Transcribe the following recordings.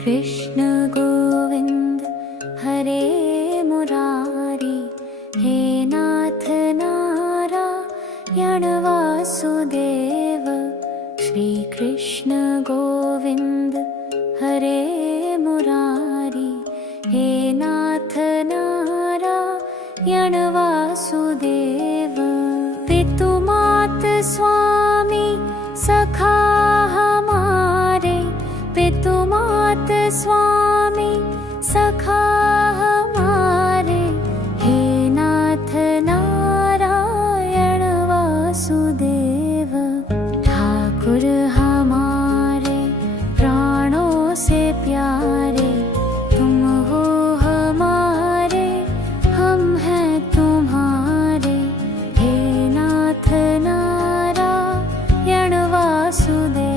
कृष्ण गोविंद हरे मुरारी, हे नाथ नारायण वासुदेव। श्री कृष्ण गोविंद हरे मुरारी, हे नाथ नारायण वासुदेव। पितु मात स्वामी सखा हमारे, पितु मात स्वामी सखा हमारे, हे नाथ नारायण वासुदेव। ठाकुर हमारे प्राणों से प्यारे, तुम हो हमारे, हम हैं तुम्हारे, हे नाथ नारायण वासुदेव।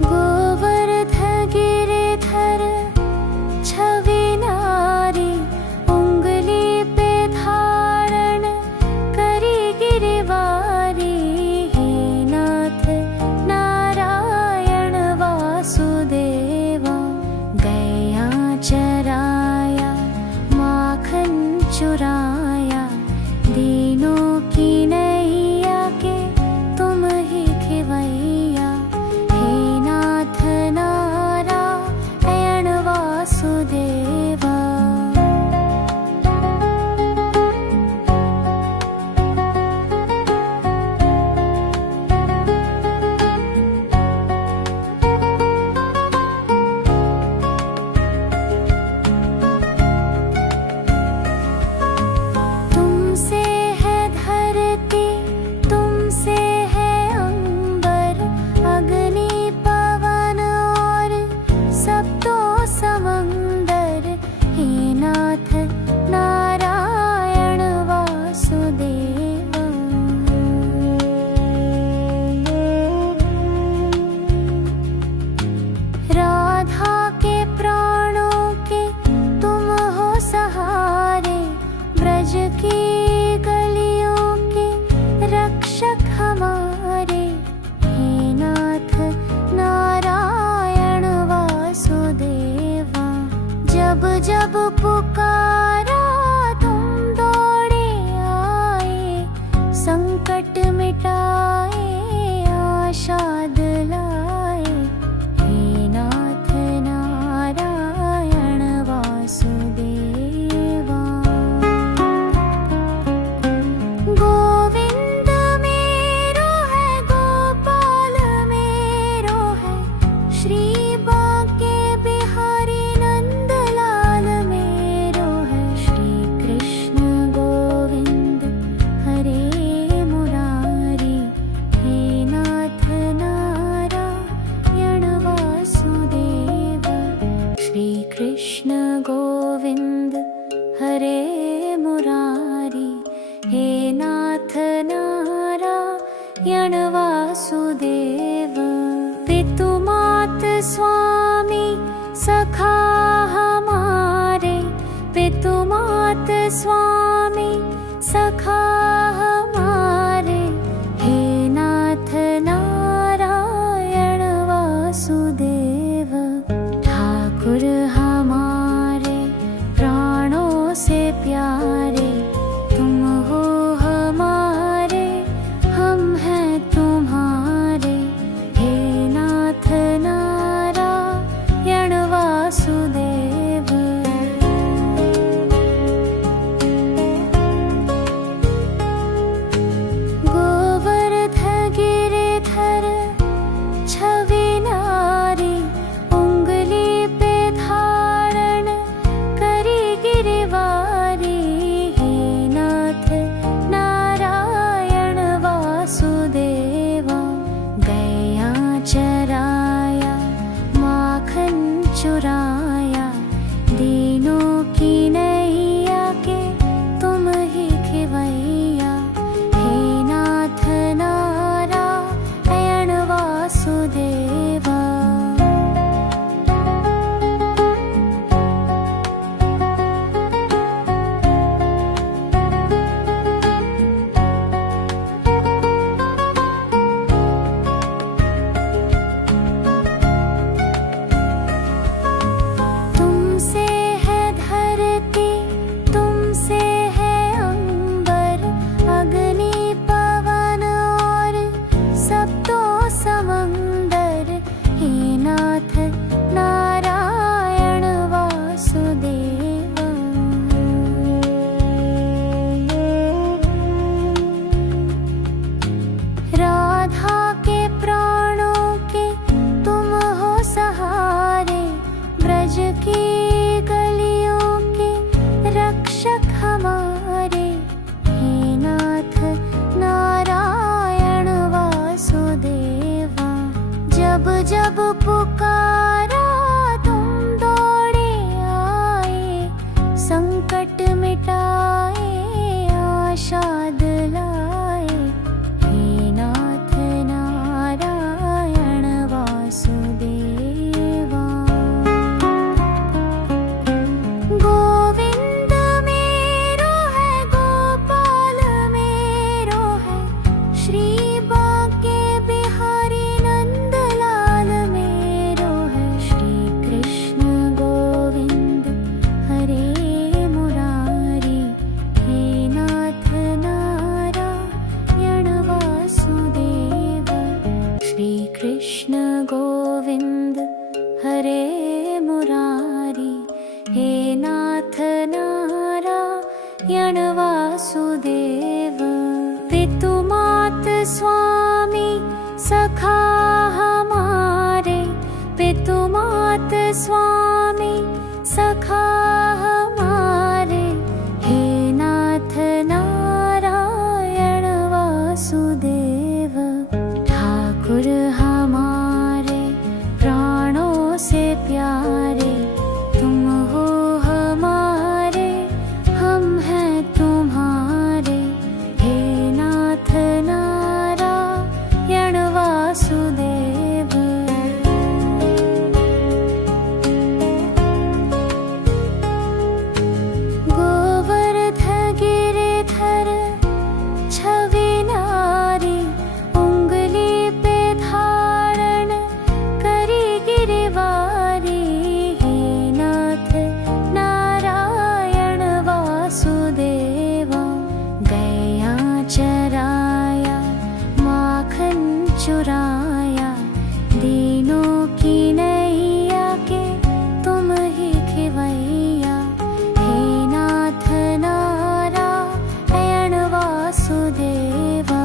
गोवर्ध गिरिधर छवि नारी, उंगली पे धारण करी गिरिवारी, हे नाथ नारायण वासुदेवा। गैया चराया माखन चुराया, दीनों की नैया के तुम ही खिवैया, हे नाथ नारायण वासुदेवा। तुमसे है धरती, तुमसे है अंबर, अग्नि पवन और सप्तो समंदर, हे नाथ नारायण वासुदेवा। राधा के प्राणों के तुम हो सहारे, ब्रज की गलियों के रक्षक हमारे, हे नाथ नारायण वासुदेवा। जब जब पुकारा तुम दौड़े आए, संकट मिटाए आशा दिलाए, हे नाथ नारायण वासुदेवा। गोविंद मेरो है, गोपाल मेरो है, श्री बांके बिहारी नंदलाल मेरो है। श्री कृष्ण गोविंद हरे मुरारी, हे नाथ नारायण वासुदेव। श्री कृष्ण गोविंद हरे मुरारी, हे नाथ नारायण वासुदेव। पितु मात स्वामी सखा हमारे, पितु मात स्वामी सखा हमारे, हे नाथ नारायण वासुदेव। ठाकुर हमारे प्राणों से प्यारे, तुम हो हमारे, हम हैं तुम्हारे, हे नाथ नारायण वासुदेव। जब पुकारा तुम दौड़े आए, संकट मिटाए आशा दिलाए। हे नाथ नारायण वासुदेवा। गोविंद मेरो है गोपाल मेरो है, श्री बांके बिहारी नंदलाल मेरो है। श्री कृष्ण गोविंद हरे मुरारी, हे नाथ नारायण वासुदेव। श्री कृष्ण गोविंद हरे मुरारी, हे नाथ नारायण वासुदेव। पितु मात स्वामी सखा हमारे, पितु मात स्वामी सखा हमारे। हे नाथ नारायण वासुदेव। ठाकुर हमारे प्राणों से प्यारे, तुम हो हमारे हम हैं तुम्हारे। हे नाथ नारायण वासुदेव। गोवर्ध गिरिधर छवि नारी, उंगली पे धारण करी गिरिवारी। हे नाथ नारायण वासुदेवा। गया चराया माखन चुराया, दीनों की नैया के तुम ही खिवैया। हे नाथ नारायण वासुदेवा।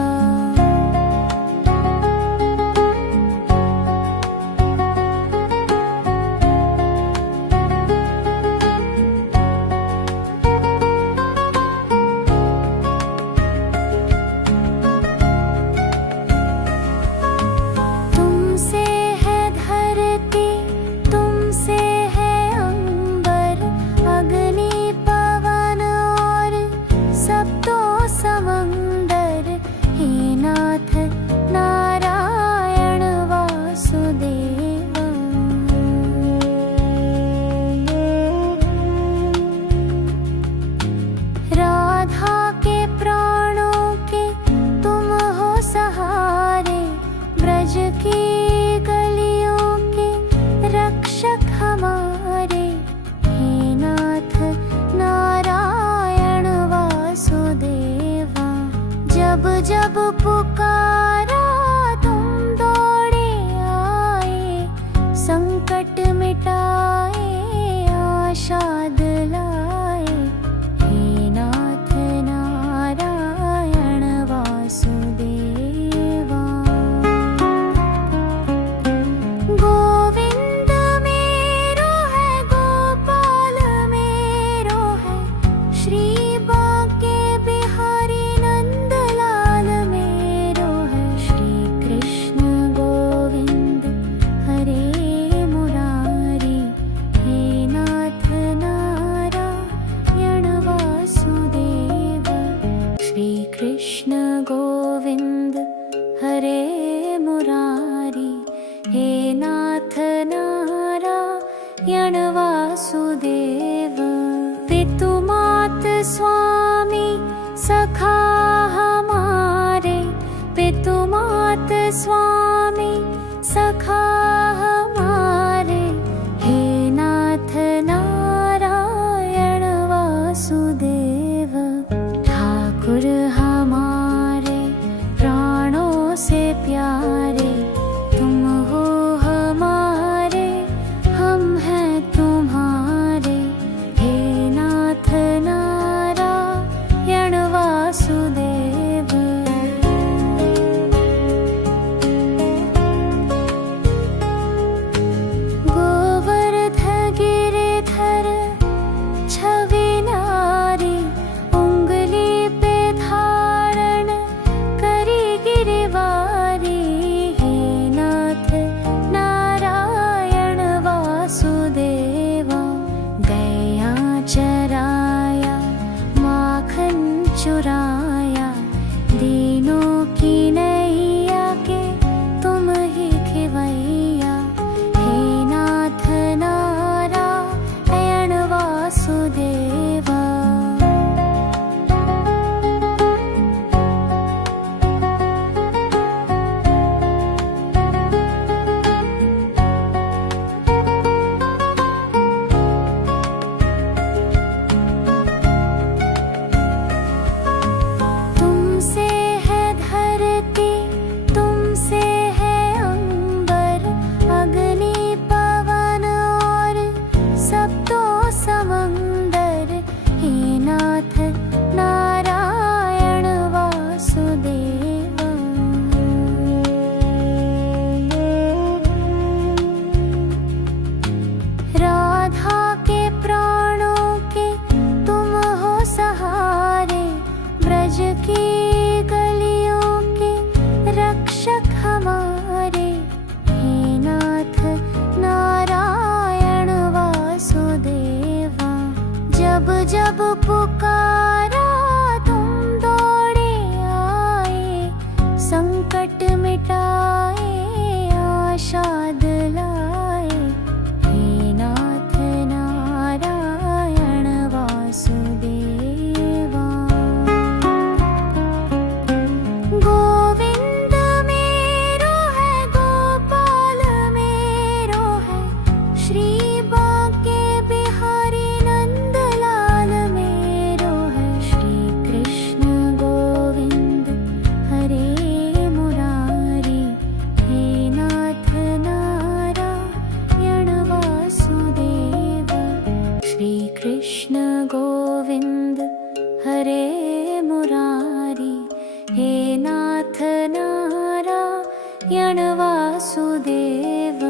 यणवासुदेव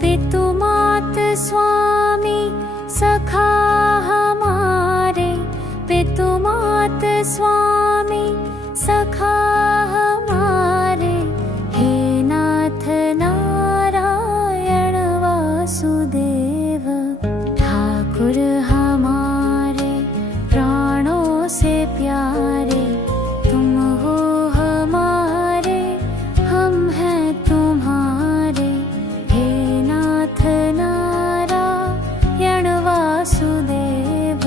पितुमात स्वामी सखा हमारे पितुमात स्वामी सखा हमारे हे नाथ नारायण वासुदेव ठाकुर हमारे प्राणों से प्यारे तुम हो हमारे हम हैं तुम्हारे हे नाथ नारायण वासुदेव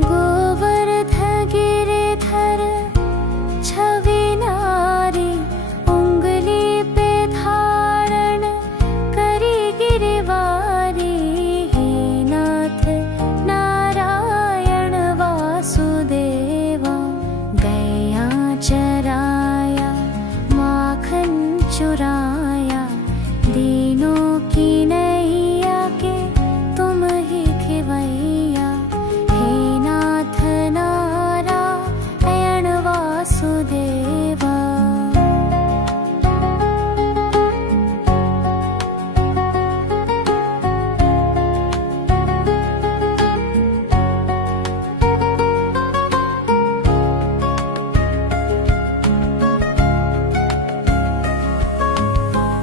गोवर्ध गिरिधर छवि नारी उंगली पे धारण करी गिरवारी हे नाथ नारायण वासुदेवा गया चराया माखन चुराया दीनों की नैया के तुम ही खिवैया हे नाथ नारायण वासुदेवा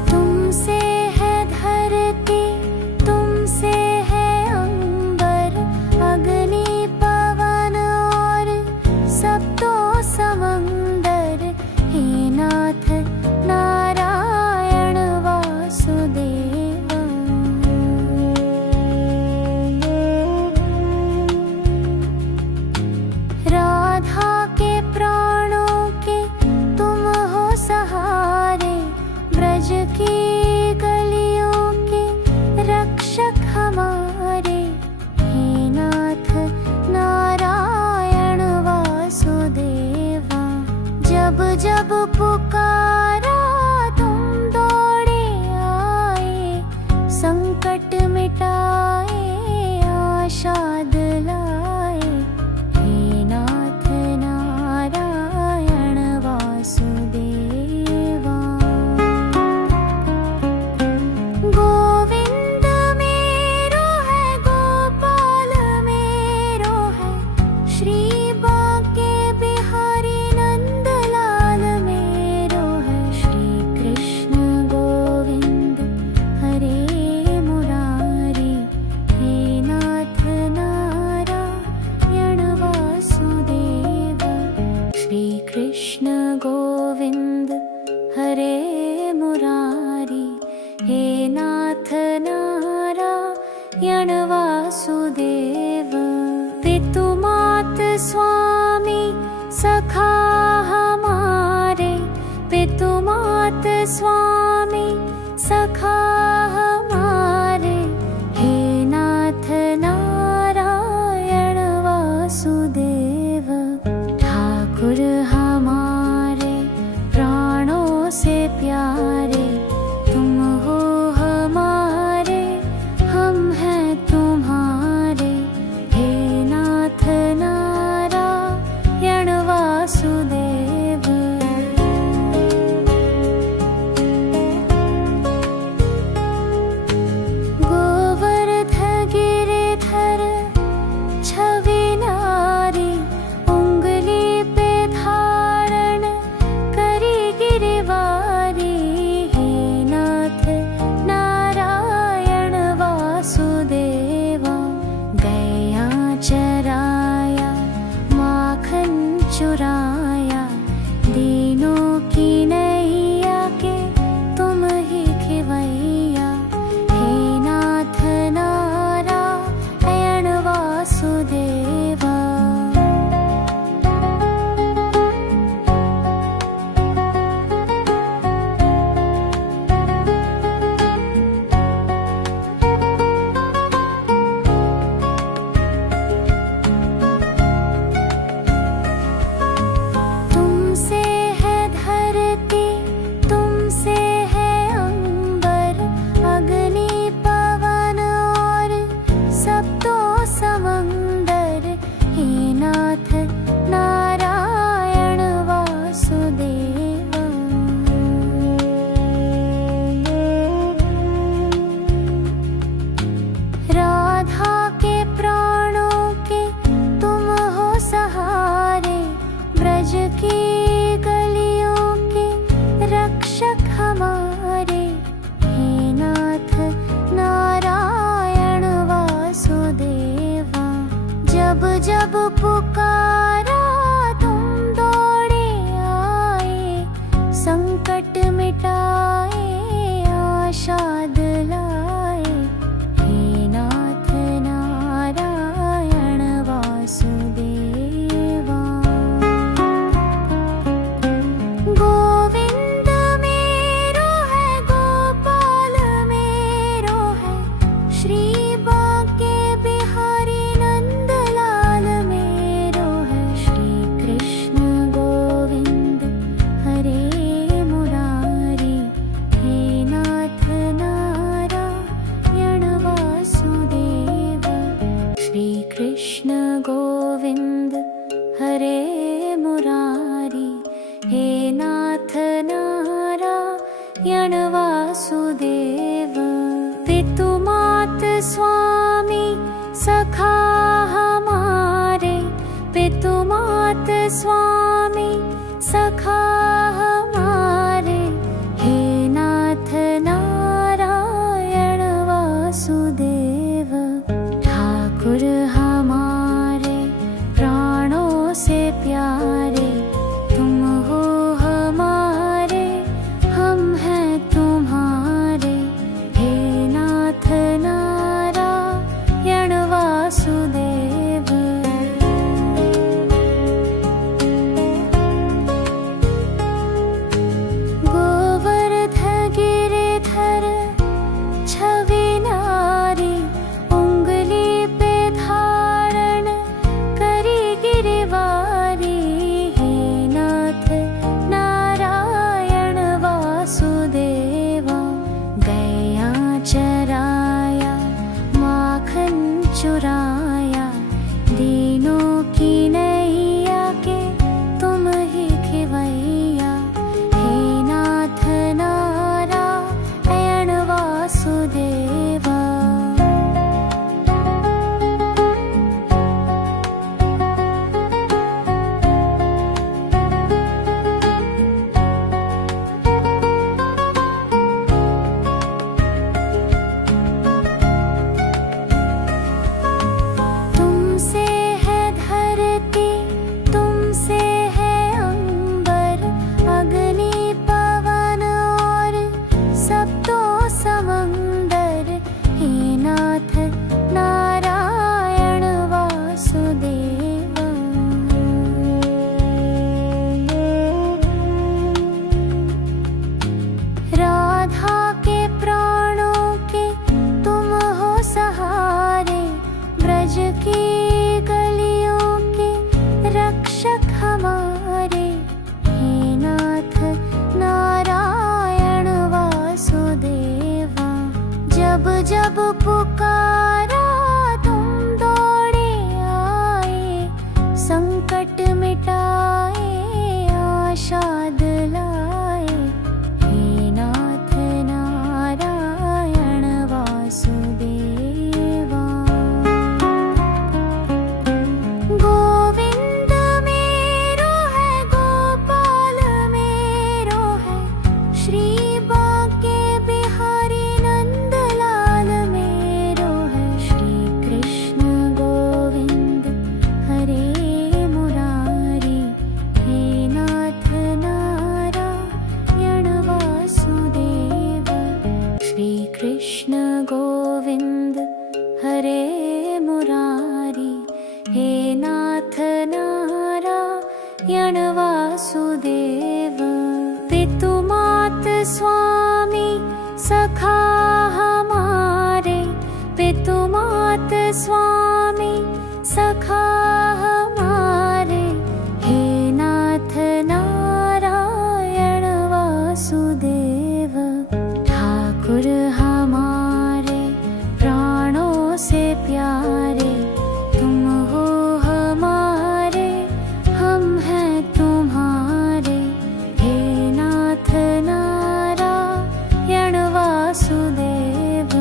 तुमसे है धरती तुमसे है अंबर अग्नि पवन और सप्तो समंदर हे नाथ नारायण वासुदेवा राधा के प्राणों के तुम हो सहारे ब्रज की गलियों के रक्षक हमारे हे नाथ नारायण वासुदेवा जब जब पुकारा तुम दौड़े आए संकट मिटाए आशा दिलाए हे नाथ नारायण वासुदेवा गोविंद मेरो है गोपाल मेरो है श्री बांके बिहारी नंदलाल मेरो है श्री कृष्ण गोविंद हरे मुरारी हे नाथ नारायण वासुदेवा श्री कृष्ण गोविंद हरे मुरारी हे नाथ नारायण वासुदेव पितुमात स्वामी सखा हमारे पितुमात स्वामी सखा हमारे हे नाथ नारायण वासुदेव ठाकुर हमारे प्राणों से प्यारे तुम हो हमारे हम हैं तुम्हारे हे नाथ नारायण वासुदेव गोवर्ध गिरिधर छवि नारी उंगली पे धारण करी गिरवारी हे नाथ नारायण वासुदेवा गया चराया माखन चुराया दीनों की नैया के तुम ही खिवैया हे नाथ नारायण वासुदेवा वासुदेव। पितुमात स्वामी सखा हमारे, पितुमात स्वामी सखा हमारे, हे नाथ नारायण वासुदेव। ठाकुर हमारे प्राणों से प्यारे, तुम हो हमारे, हम हैं तुम्हारे, हे नाथ नारायण वासुदेव। गोवर्ध गिरिधर छवि नारी, उंगली पे धारण करी गिरिवारी, हे नाथ नारायण वासुदेवा। गैया चराया माखन चुराया, दीनों की नैया के तुम ही खिवैया, हे नाथ नारायण वासुदेवा। तुमसे है धरती, तुमसे है अंबर, अग्नि पवन और सप्तो समंदर, हे नाथ नारायण वासुदेवा। राधा के प्राणों के तुम हो सहारे, ब्रज की गलियों के रक्षक हमारे, हे नाथ नारायण वासुदेवा। जब जब पुकारा तुम दौड़े आए, संकट मिटाए आशा दिलाए, हे नाथ नारायण वासुदेवा। गोविंद मेरो है, गोपाल मेरो है, श्री बांके बिहारी नंदलाल मेरो है, श्री कृष्ण गोविंद हरे मुरारी, हे नाथ नारायण वासुदेव। श्री कृष्ण गोविंद हरे मुरारी, हे नाथ नारायण वासुदेव। पितुमात स्वामी सखा हमारे, पितुमात स्वामी सखा हमारे, हे नाथ नारायण वासुदेव। ठाकुर हमारे प्राणों से प्यारे, तुम हो हमारे, हम हैं तुम्हारे, हे नाथ नारायण। वासुदेव।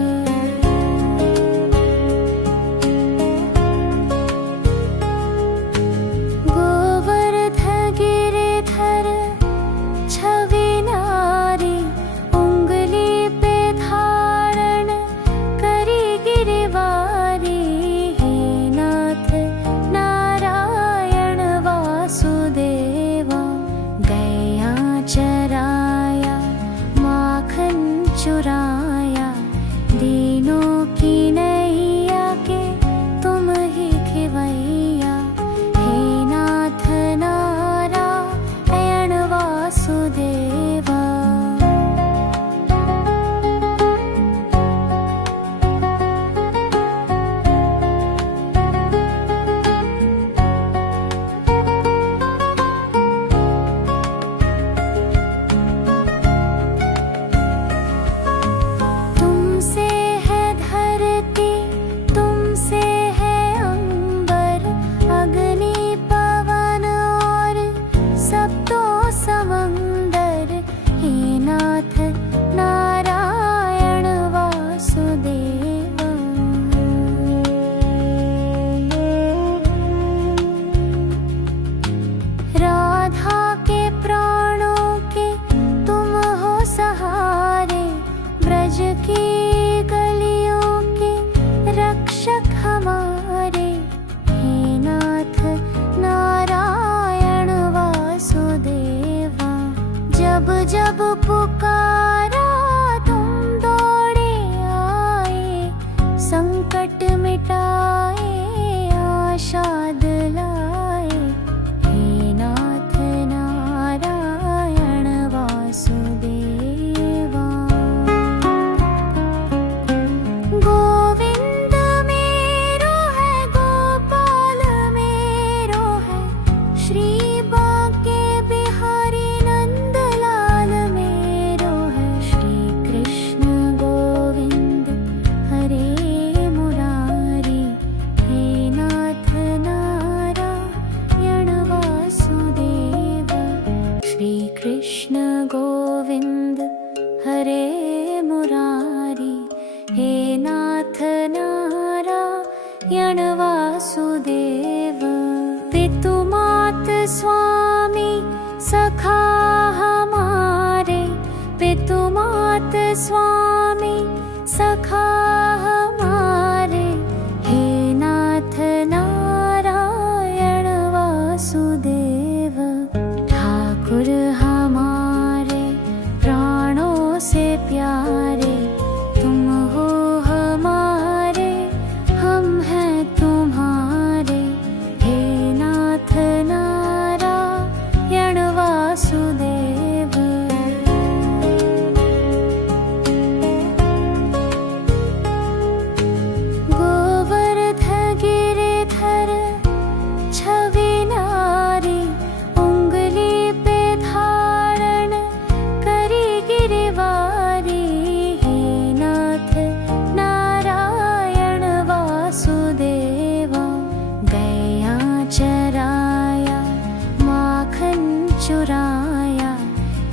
चुराया,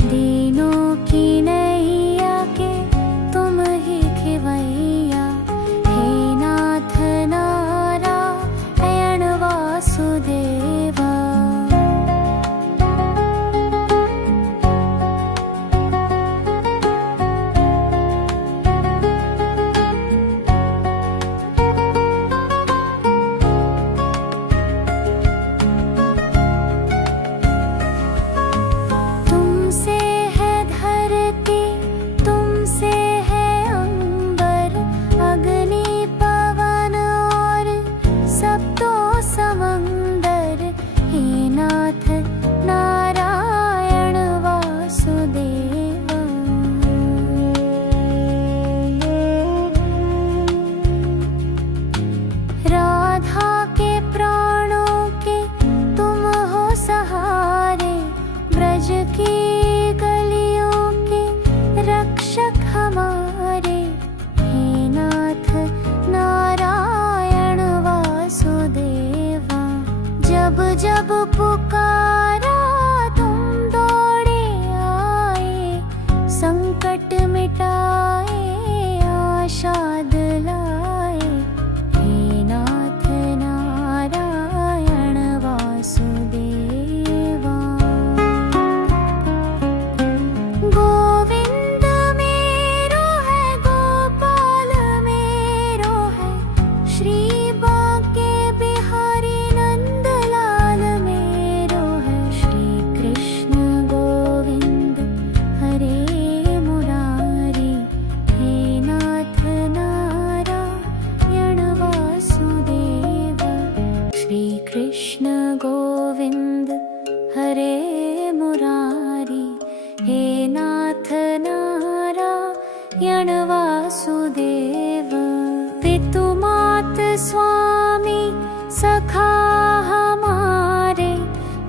दीनों की नैया के तुम ही खिवैया। हे नाथ नारायण वासुदेवा। तुमसे है धरती, तुमसे है अंबर, अग्नि पवन और सप्तो समंदर। हे नाथ नारायण वासुदेवा। राधा के प्राणों के तुम हो सहारे, ब्रज की गलियों के रक्षक हमारे। हे नाथ नारायण वासुदेवा। जब जब पुकारा तुम दौड़े आए, संकट मिटाए आशा दिलाए। हे नाथ नारायण वासुदेवा। गोविंद मेरो है, गोपाल मेरो है, श्री बांके बिहारी नंदलाल मेरो है। श्री कृष्ण गोविंद हरे मुरारी। हे नाथ नारायण वासुदेवा। श्री कृष्ण गोविंद हरे मुरारी। हे नाथ नारायण वासुदेव। पितु मात स्वामी सखा हमारे,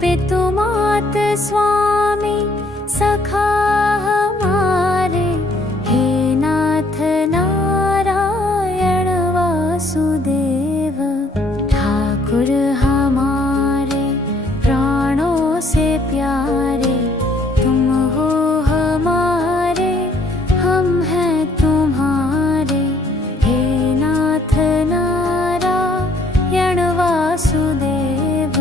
पितु मात स्वामी सखा हमारे। हे नाथ नारायण वासुदेव। ठाकुर हमारे प्राणों से प्यारे, तुम हो हमारे, हम हैं तुम्हारे। हे नाथ नारायण वासुदेव।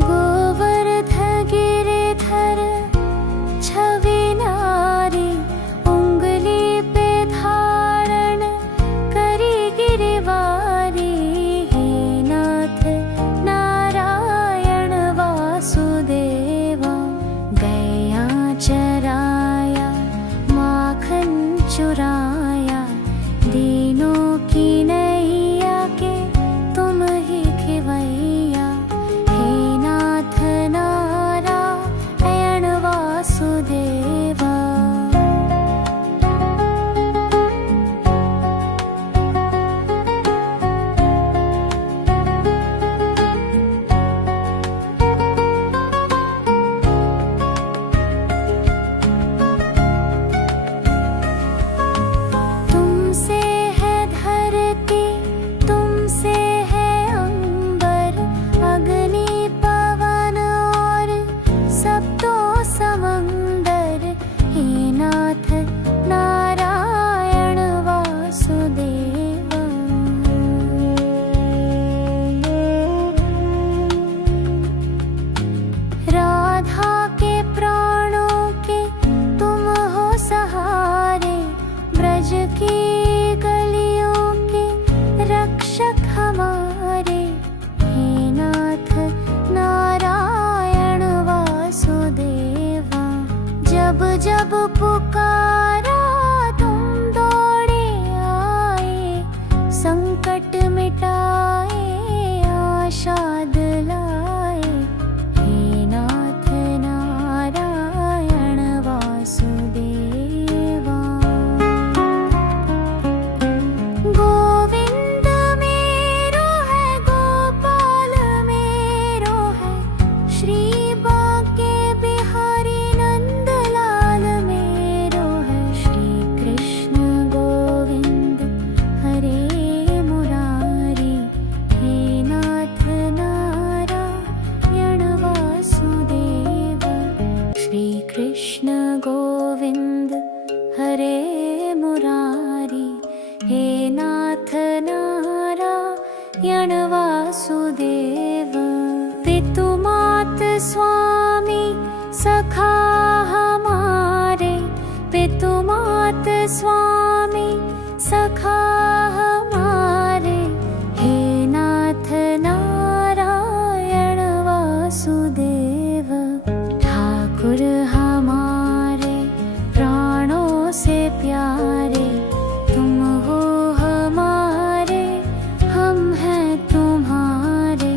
गोवर्ध गिरिधर छवि नारी, उंगली पे धारण करी गिरिवारी। हे नाथ नारायण वासुदेवा। गैया चराया, माखन चुराया, दीनों की नैया के तुम ही खिवैया। हे नाथ नारायण वासुदेवा। तुमसे है धरती, तुमसे है अंबर, अग्नि पवन और सप्तो समंदर। हे नाथ नारायण वासुदेवा। राधा के प्राणों के तुम हो सहारे, ब्रज की गलियों के रक्षक हमारे। हे नाथ नारायण वासुदेवा। जब जब पुकारा तुम दौड़े आए, संकट मिटाए आशा दिलाए। हे नाथ नारायण वासुदेवा। गोविंद मेरो है, गोपाल मेरो है, श्री बांके बिहारी नंदलाल मेरो है। श्री कृष्ण गोविंद हरे मुरारी। वासुदेव। पितुमात स्वामी सखा हमारे, पितुमात स्वामी सखा हमारे, हे नाथ नारायण वासुदेव। ठाकुर हमारे प्राणों से प्यारे, तुम हो हमारे, हम हैं तुम्हारे,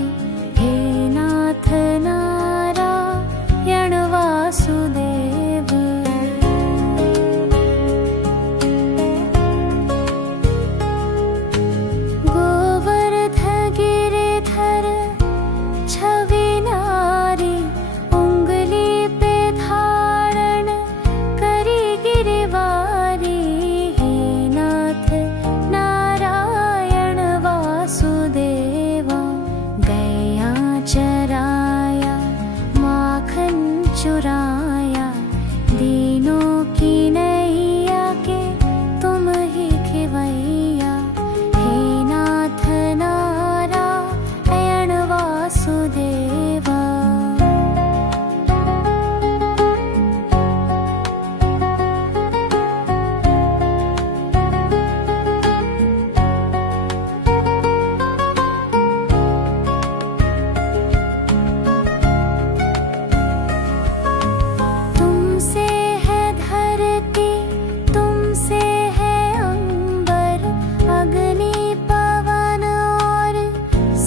हे नाथ नारायण वासुदेव। गोवर्ध गिरिधर छवि नारी, उंगली पे धारण करी गिरवारी, हे नाथ नारायण वासुदेवा। गैया चराया माखन चुराया, दीनों की नैया के तुम ही खिवैया, हे नाथ नारायण वासुदेवा। तुमसे है धरती, तुमसे है अंबर, अग्नि पवन और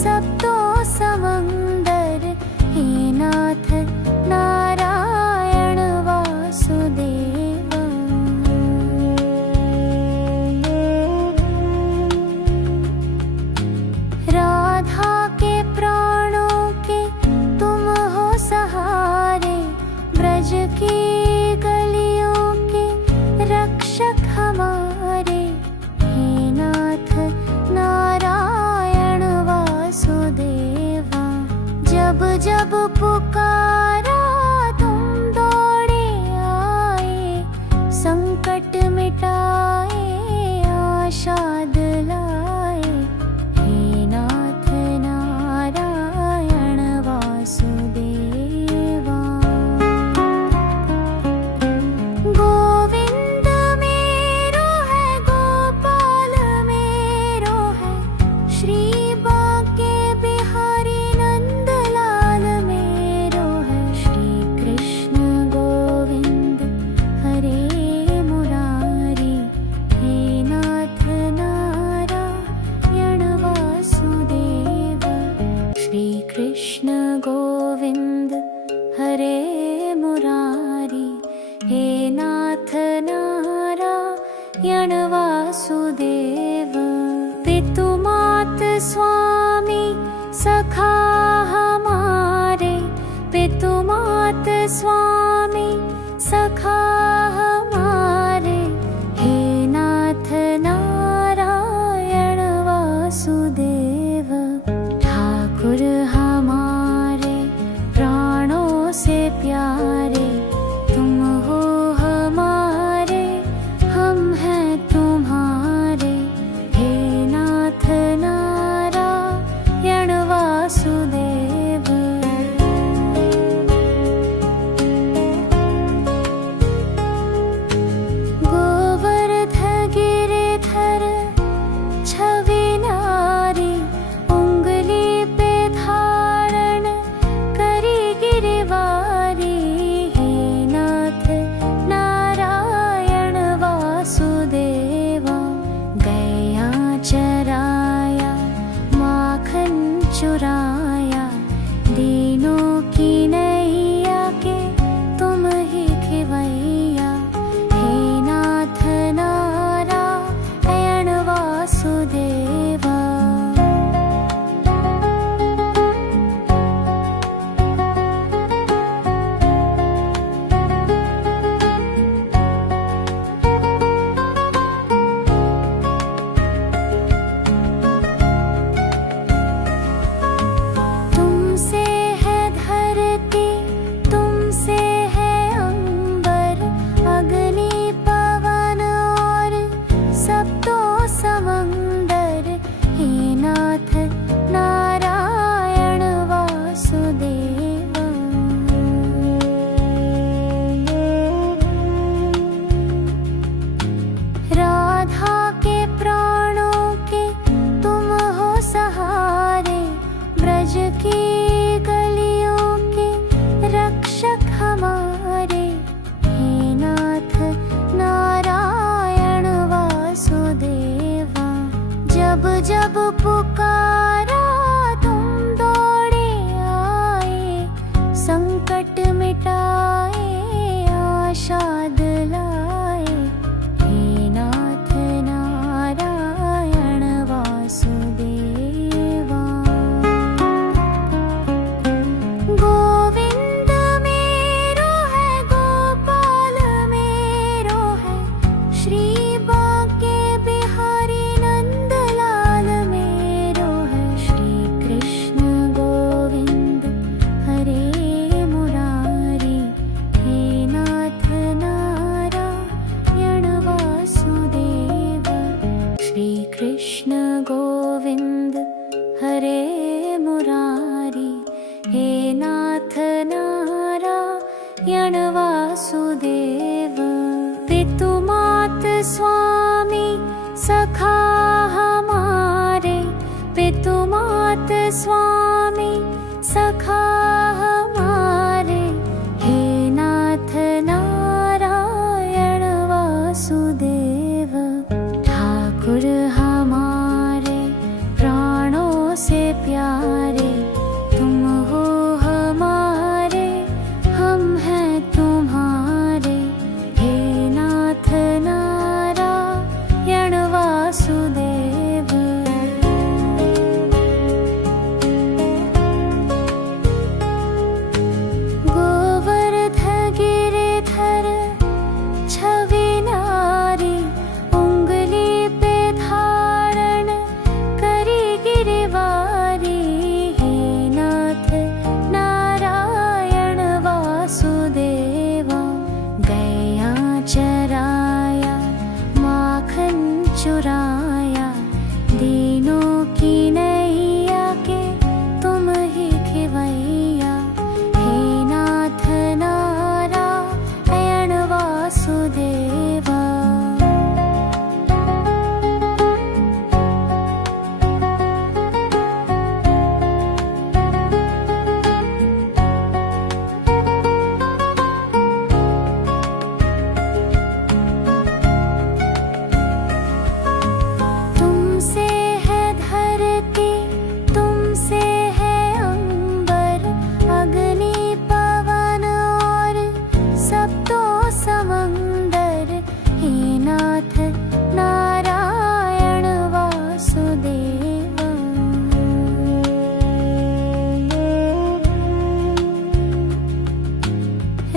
सप्तो समंदर, हे नाथ नारायण वासुदेवा। राधा के प्राणों के तुम हो सहारे, ब्रज की गलियों के रक्षक हमारे, हे नाथ नारायण वासुदेवा। जब जब पुकारा तुम दौड़े आए, संकट मिटाए आशा दिलाए, हे नाथ नारायण वासुदेवा। गोविंद मेरो है, गोपाल मेरो है, श्री बांके बिहारी नंदलाल मेरो है। श्री कृष्ण गोविंद हरे मुरारी, हे नाथ नारायण वासुदेव। श्री कृष्ण गोविंद हरे मुरारी, हे नाथ नारायण वासुदेव। पितुमात स्वामी सखा हमारे, पितुमात स्वामी सखा हमारे, हे नाथ नारायण वासुदेव। ठाकुर हमारे प्राणों से प्यारे, तुम हो हमारे, हम हैं तुम्हारे, हे नाथ नारायण वासुदेव। स्वामी सखा हमारे, हे नाथ नारायण वासुदेव। ठाकुर हमारे प्राणों से प्यारे, तुम हो हमारे, हम हैं तुम्हारे, हे नाथ नारायण वासुदेव। गोवर्ध गिरिधर छवि नारी, उंगली पे धारण करी गिरिवारी, हे नाथ नारायण वासुदेवा। गैया चराया माखन चुराया, दीनों की नैया के तुम ही खिवैया, हे नाथ नारायण वासुदेवा। तुमसे है धरती, तुमसे है अंबर, अग्नि पवन और सप्तो समंदर, हे नाथ नारायण वासुदेवा।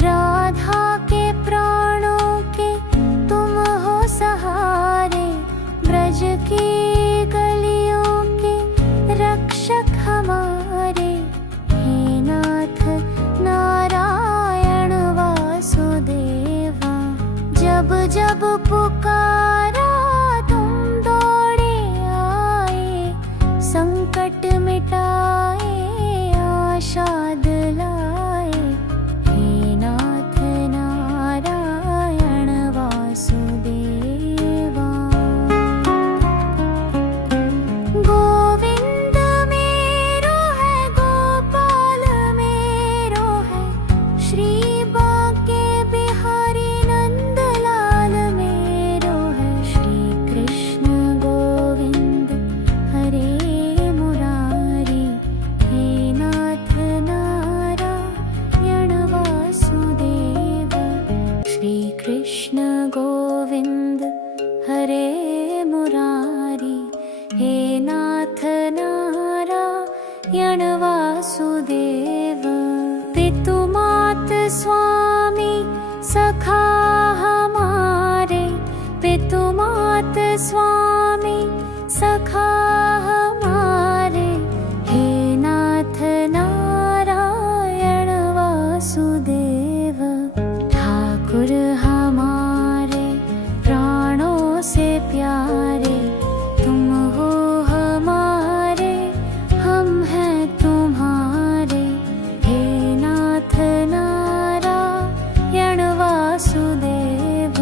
राधा के प्राणों के तुम हो सहारे, ब्रज की गलियों के रक्षक हमारे, हे नाथ नारायण वासुदेवा। जब जब पुकारा तुम दौड़े आए, संकट मिटाए आशा दिलाए, हे नाथ नारायण वासुदेवा। गोविंद मेरो है, गोपाल मेरो है, श्री बांके बिहारी नंदलाल मेरो है। श्री कृष्ण गोविंद हरे मुरारी, हे नाथ नारायण वासुदेव। श्री कृष्ण गोविंद हरे मुरारी, हे नाथ नारायण वासुदेव। पितु मात स्वामी सखा हमारे, पितु मात स्वामी सखा हमारे, हे नाथ नारायण वासुदेव। ठाकुर हमारे प्राणों से प्यारे, तुम हो हमारे, हम हैं तुम्हारे, हे नाथ नारायण वासुदेव।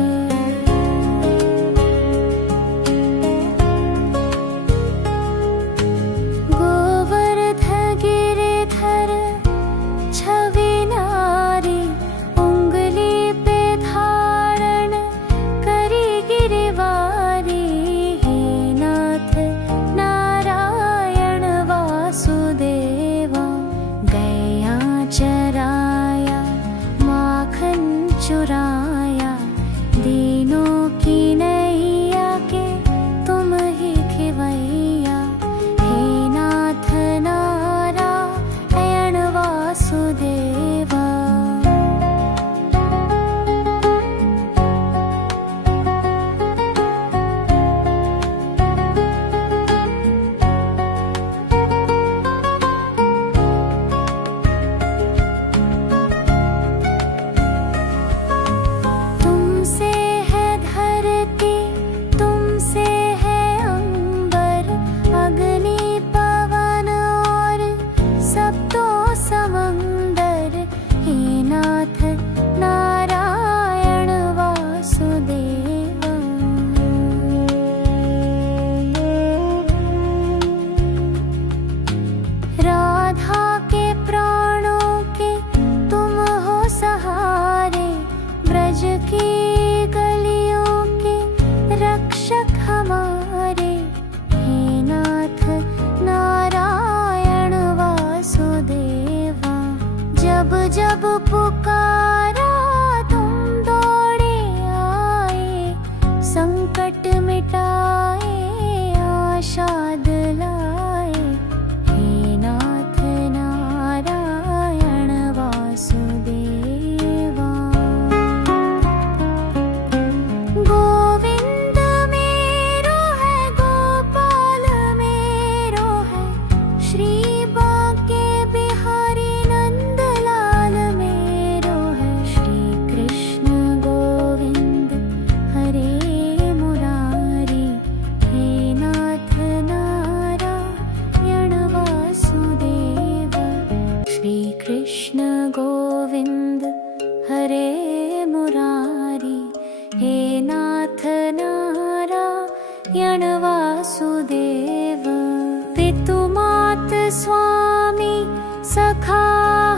पितुमात स्वामी सखा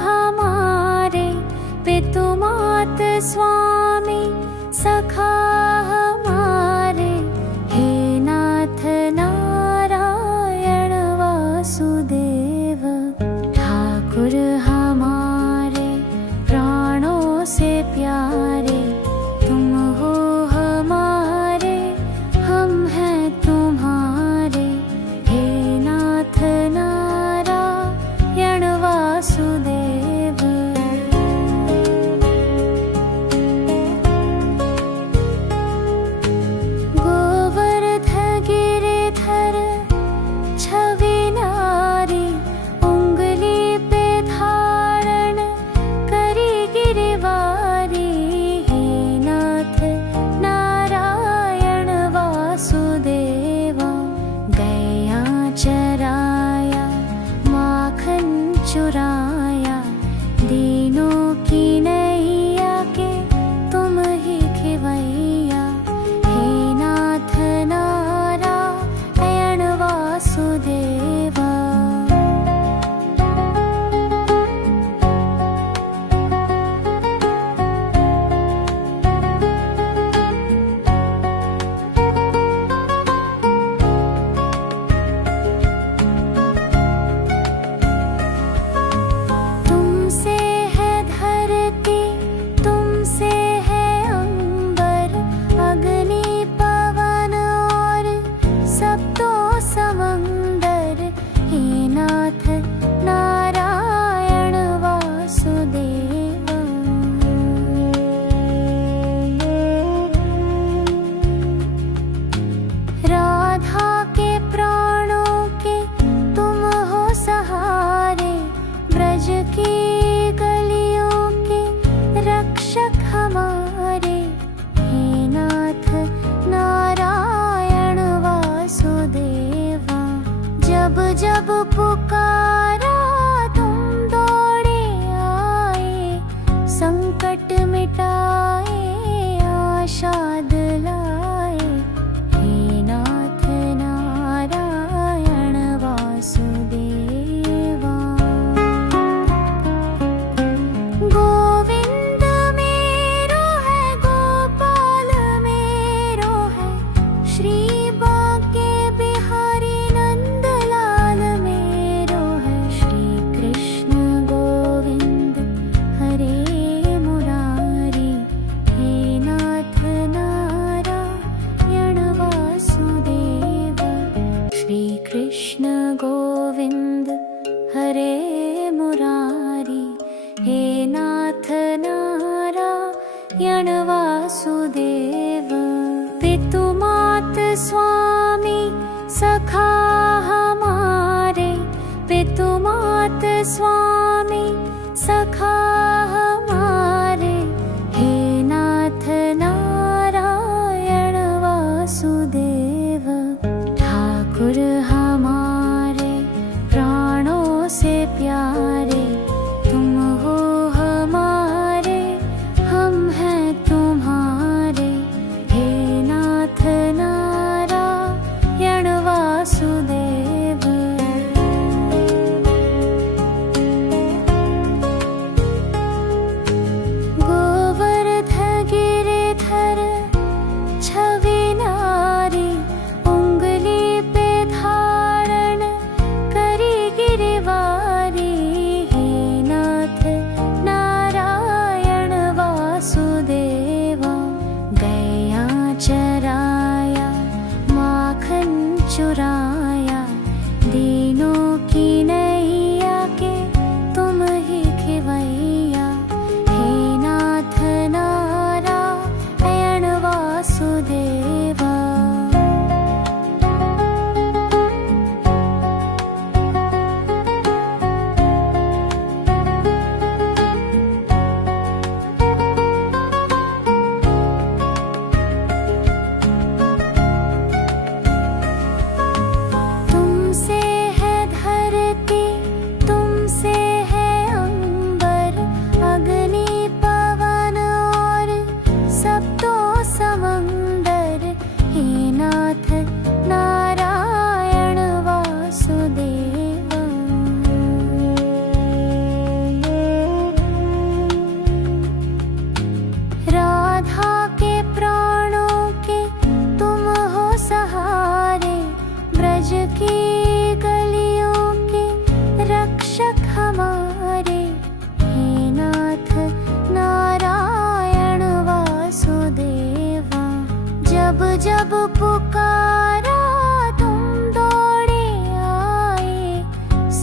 हमारे, पितुमात स्वामी सखा हमारे, हे नाथ नारायण वासुदेव। ठाकुर हमारे प्राणों से प्यारे, तुम हो हमारे, हम हैं तुम्हारे, हे नाथ नारायण वासुदेव। गोवर्ध गिरिधर छवि नारी, उंगली पे धारण करी गिरिवारी, हे नाथ नारायण वासुदेवा। गैया चराया माखन चुराया, दीनों की नैया के तुम ही खिवैया, हे नाथ नारायण वासुदेवा। तुमसे है धरती, तुमसे है अंबर, अग्नि पवन और सप्तो समंदर, हे नाथ नारायण वासुदेवा। राधा के प्राणों के तुम हो सहारे, ब्रज की गलियों के रक्षक हमारे, हे नाथ नारायण वासुदेवा। जब जब पुकारा तुम दौड़े आए, संकट मिटाए आशा दिलाए, हे नाथ नारायण वासुदेवा। गोविंद मेरो है, गोपाल मेरो है, श्री बांके बिहारी नंदलाल मेरो है, श्री कृष्ण गोविंद हरे मुरारी, हे नाथ नारायण वासुदेवा। श्री कृष्ण गोविंद हरे मुरारी, हे नाथ नारायण वासुदेव। पितुमात स्वामी सखा हमारे, पितुमात स्वामी सखा हमारे, हे नाथ नारायण वासुदेव। ठाकुर हमारे प्राणों से प्यारे, तुम हो हमारे, हम हैं तुम्हारे, हे नाथ नारायण वासुदेव।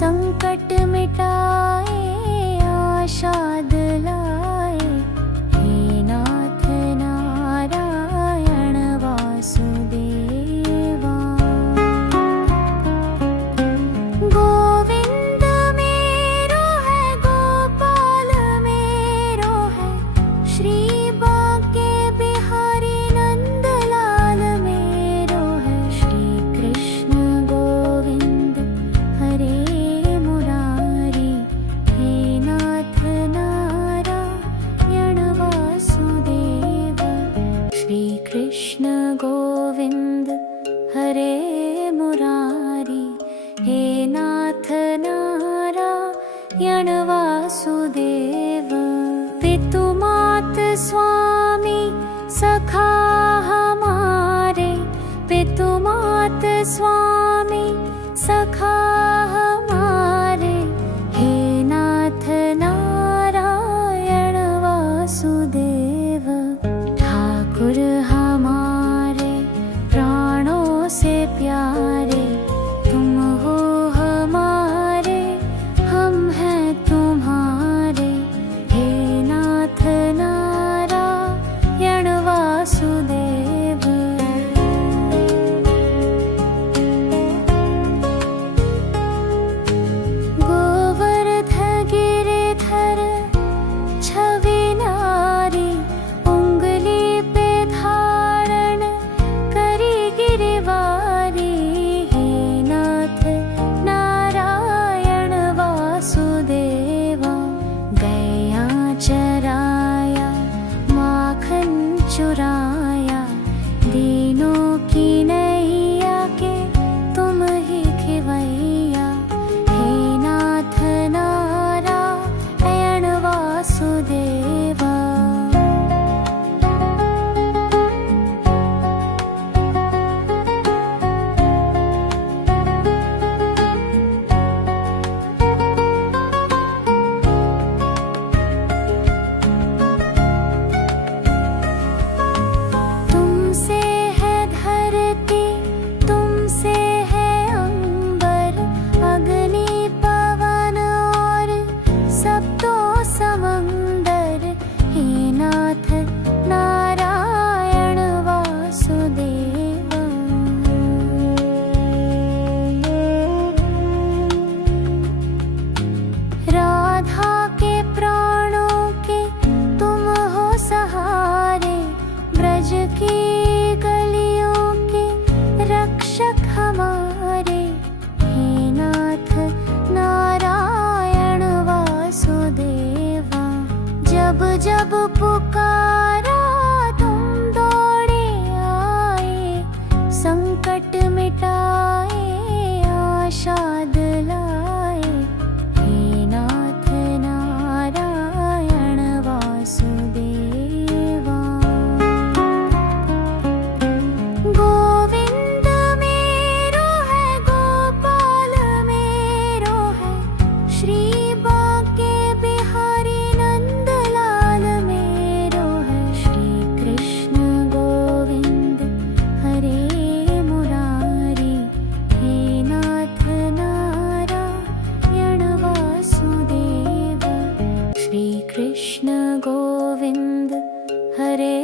संकट मिटाए आशा दिलाए। हे नाथ नारायण वासुदेवा। गोविंद मेरो है गोपाल मेरो है, श्री बांके बिहारी नंदलाल मेरो है। श्री कृष्ण गोविंद हरे मुरारी, हे नाथ नारायण वासुदेवा। श्री कृष्ण गोविंद हरे मुरारी, हे नाथ नारायण वासुदेव। पितु मात स्वामी सखा हमारे, पितु मात स्वामी सखा हमारे। हे नाथ नारायण वासुदेव। ठाकुर हमारे प्राणों से प्यारे, तुम हो हमारे हम हैं तुम्हारे। हे नाथ नारायण वासुदेव। गोवर्ध गिरिधर छवि नारी, उंगली पे धारण करी गिरवारी। हे नाथ नारायण वासुदेवा। गैया चराया माखन चुराया, दीनों की नैया के तुम ही खिवैया। हे नाथ नारायण वासुदेवा। तुमसे है धरती, तुमसे है अंबर, अग्नि पवन और सब तो समंदर। हे नाथ नारायण वासुदेवा। राधा के प्राणों के तुम हो सहारे, ब्रज की गलियों के रक्षक हमारे। हे नाथ नारायण वासुदेवा। जब जब पुकारा तुम दौड़े आए, संकट मिटाए आशा दिलाए। हे नाथ नारायण वासुदेवा। गोविंद मेरो है गोपाल मेरो है, श्री बांके बिहारी नंदलाल मेरो है। श्री कृष्ण गोविंद हरे मुरारी, हे नाथ नारायण वासुदेव। श्री कृष्ण गोविंद हरे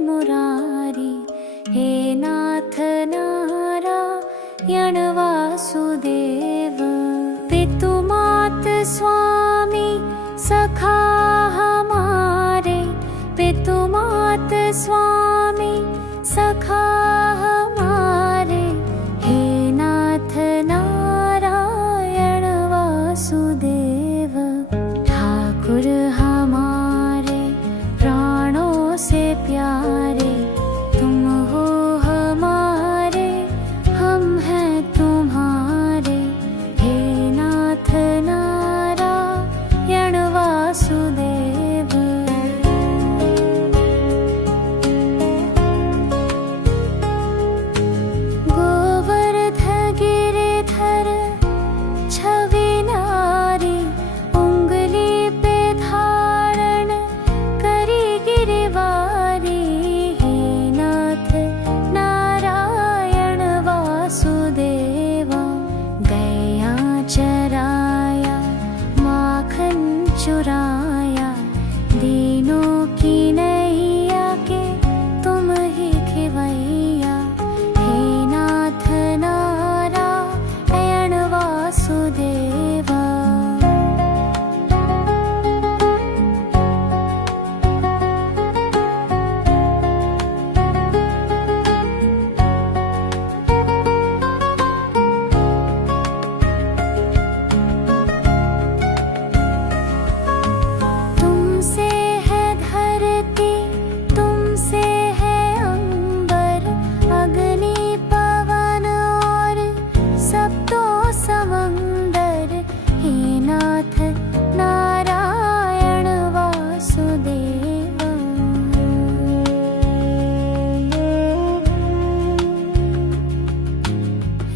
मुरारी, हे नाथ नारायण वासुदेव। पितु मात स्वामी सखा हमारे, पितु मात स्वामी सखा हमारे। हे नाथ नारायण वासुदेव। ठाकुर हमारे प्राणों से प्यारे, तुम हो हमारे हम हैं तुम्हारे। हे नाथ नारायण वासुदेव। चुराया, दीनों की नैया के तुम ही खिवैया। हे नाथ नारायण वासुदेवा। तुमसे है धरती, तुमसे है अंबर, अग्नि पवन और सप्तो समंदर। हे नाथ नारायण वासुदेवा।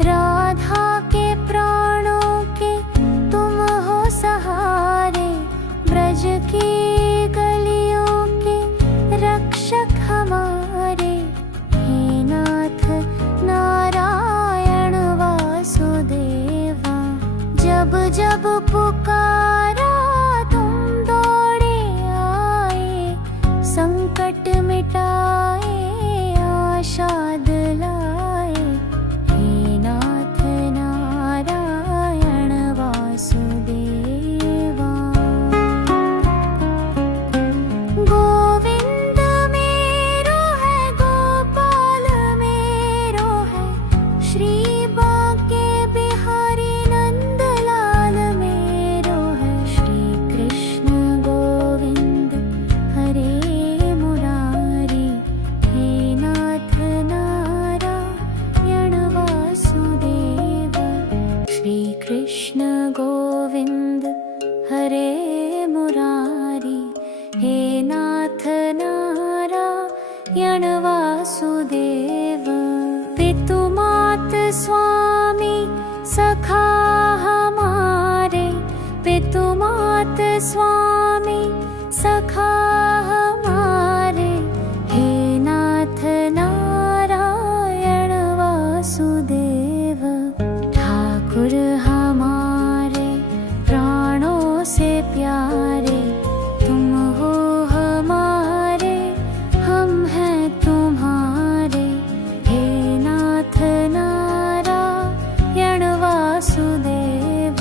राधा के प्राणों के तुम हो सहारे, ब्रज की गलियों के रक्षक हमारे। हे नाथ नारायण वासुदेवा। जब जब पुकारा तुम दौड़े आए, संकट मिटाए आशा दिलाए। हे नाथ नारायण वासुदेवा। गोविंद मेरो है, गोपाल मेरो है, श्री बांके बिहारी नंदलाल मेरो है। श्री कृष्ण गोविंद हरे मुरारी, हे नाथ नारायण वासुदेवा। श्री कृष्ण गोविंद हरे मुरारी, हे नाथ नारायण वासुदेव। पितु मात स्वामी सखा हमारे, पितु मात स्वामी सखा हमारे। हे नाथ नारायण वासुदेव। ठाकुर हमारे प्राणों से प्यारे, तुम हो हमारे, हम हैं तुम्हारे। हे नाथ नारायण वासुदेव।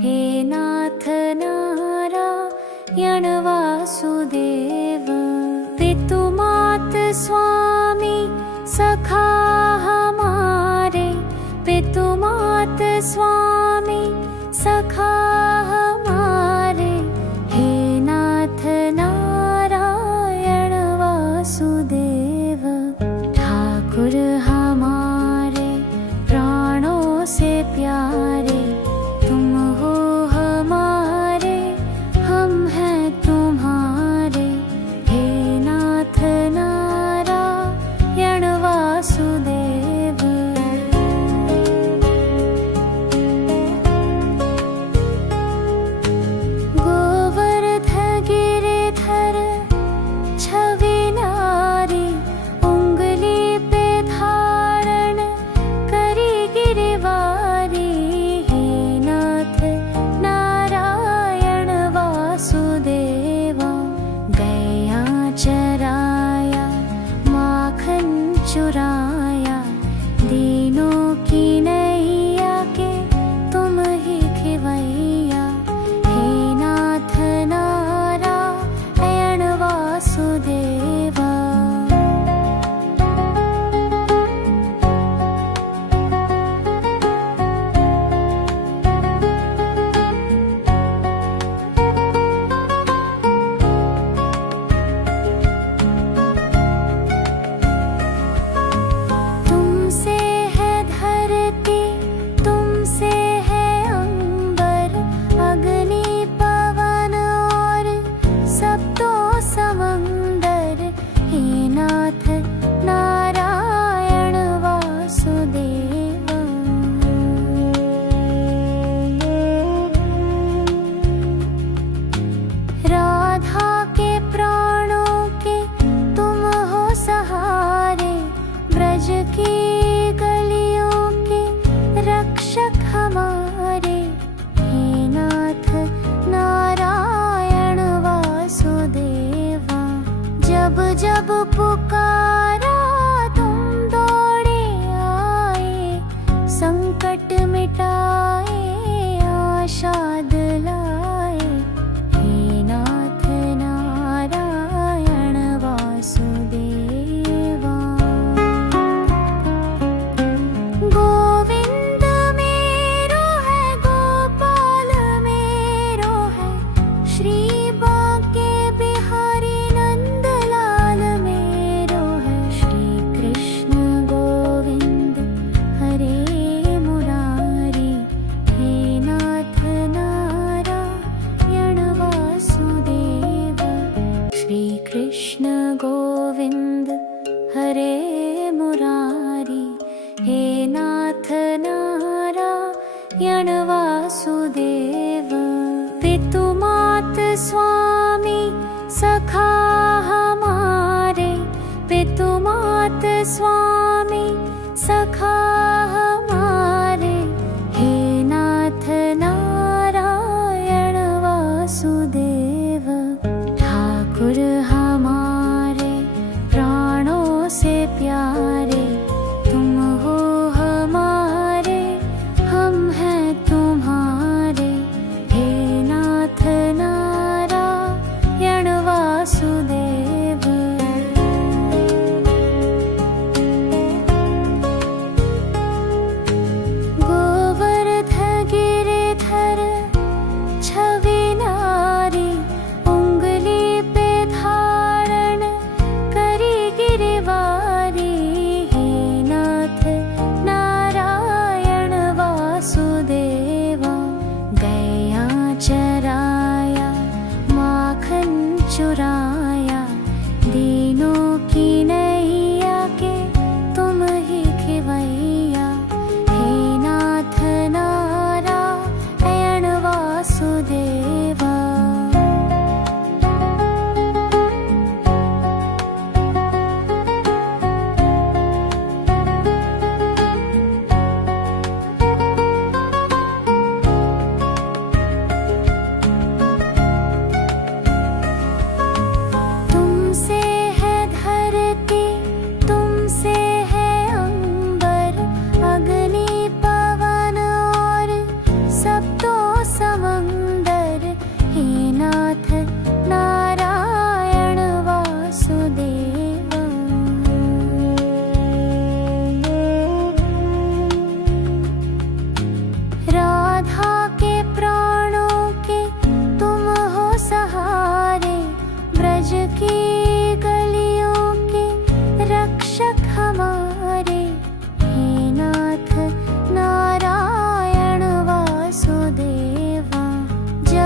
हे नाथ नारायण वासुदेव। पितु मात स्वामी सखा हमारे, पितु मात स्वामी सखा हमारे, हे नाथ नारायण वासुदेव। ठाकुर हमारे प्राणों से प्यारे, तुम हो हमारे, हम हैं तुम्हारे, हे नाथ नारायण वासुदेव। गोवर्ध गिरिधर छवि नारी, उंगली पे धारण करी गिरवारी, हे नाथ नारायण वासुदेवा। गया चराया माखन चुराया, दीनों की नैया के तुम ही खिवैया, हे नाथ नारायण वासुदेवा। तुमसे है धरती, तुमसे है अंबर, अग्नि पवन और सब तो समंदर, हे नाथ नारायण वासुदेवा। राधा के प्राणों के तुम हो सहारे, ब्रज की गलियों के रक्षक हमारे, हे नाथ नारायण वासुदेवा। जब जब पुकारा तुम दौड़े आए, संकट मिटाए आशा दिलाए, हे नाथ नारायण वासुदेवा। गोविंद मेरो है, गोपाल मेरो है, श्री बांके बिहारी नंदलाल मेरो है, श्री कृष्ण गोविंद हरे मुरारी, हे नाथ नारायण वासुदेव। श्री कृष्ण गोविंद हरे मुरारी, हे नाथ नारायण वासुदेव। पितु मात स्वामी सखा हमारे, पितु मात स्वामी सखा हमारे, हे नाथ नारायण वासुदेव। ठाकुर हमारे प्राणों से प्यारे, तुम हो हमारे, हम हैं तुम्हारे, हे नाथ नारायण वासुदेव।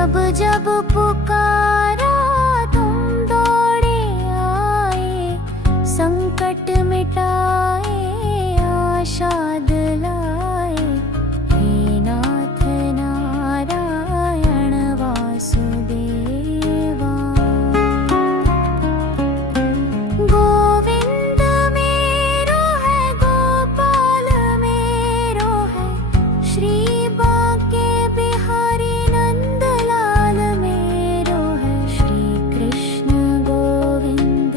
जब जब पुकारा तुम दौड़े आए, संकट मिटाए आशा दिलाए। हे नाथ नारायण वासुदेवा। गोविंद मेरो है, गोपाल मेरो है, श्री बांके बिहारी नंदलाल मेरो है। श्री कृष्ण गोविंद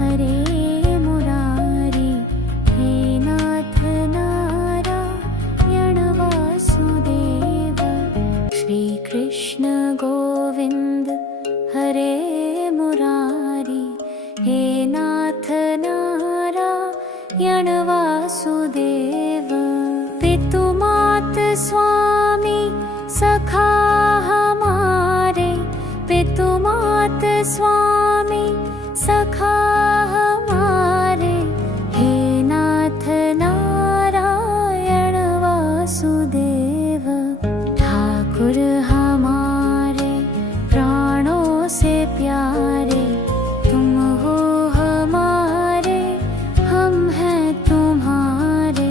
हरे मुरारी, हे नाथ नारायण वासुदेव। श्री कृष्ण गोविंद हरे मुरारी, हे नाथ नारायण वासुदेव। पितु मात स्वामी सखा हमारे, पितु मात स्वामी सखा हमारे। हे नाथ नारायण वासुदेव। ठाकुर हमारे प्राणों से प्यारे, तुम हो हमारे, हम हैं तुम्हारे।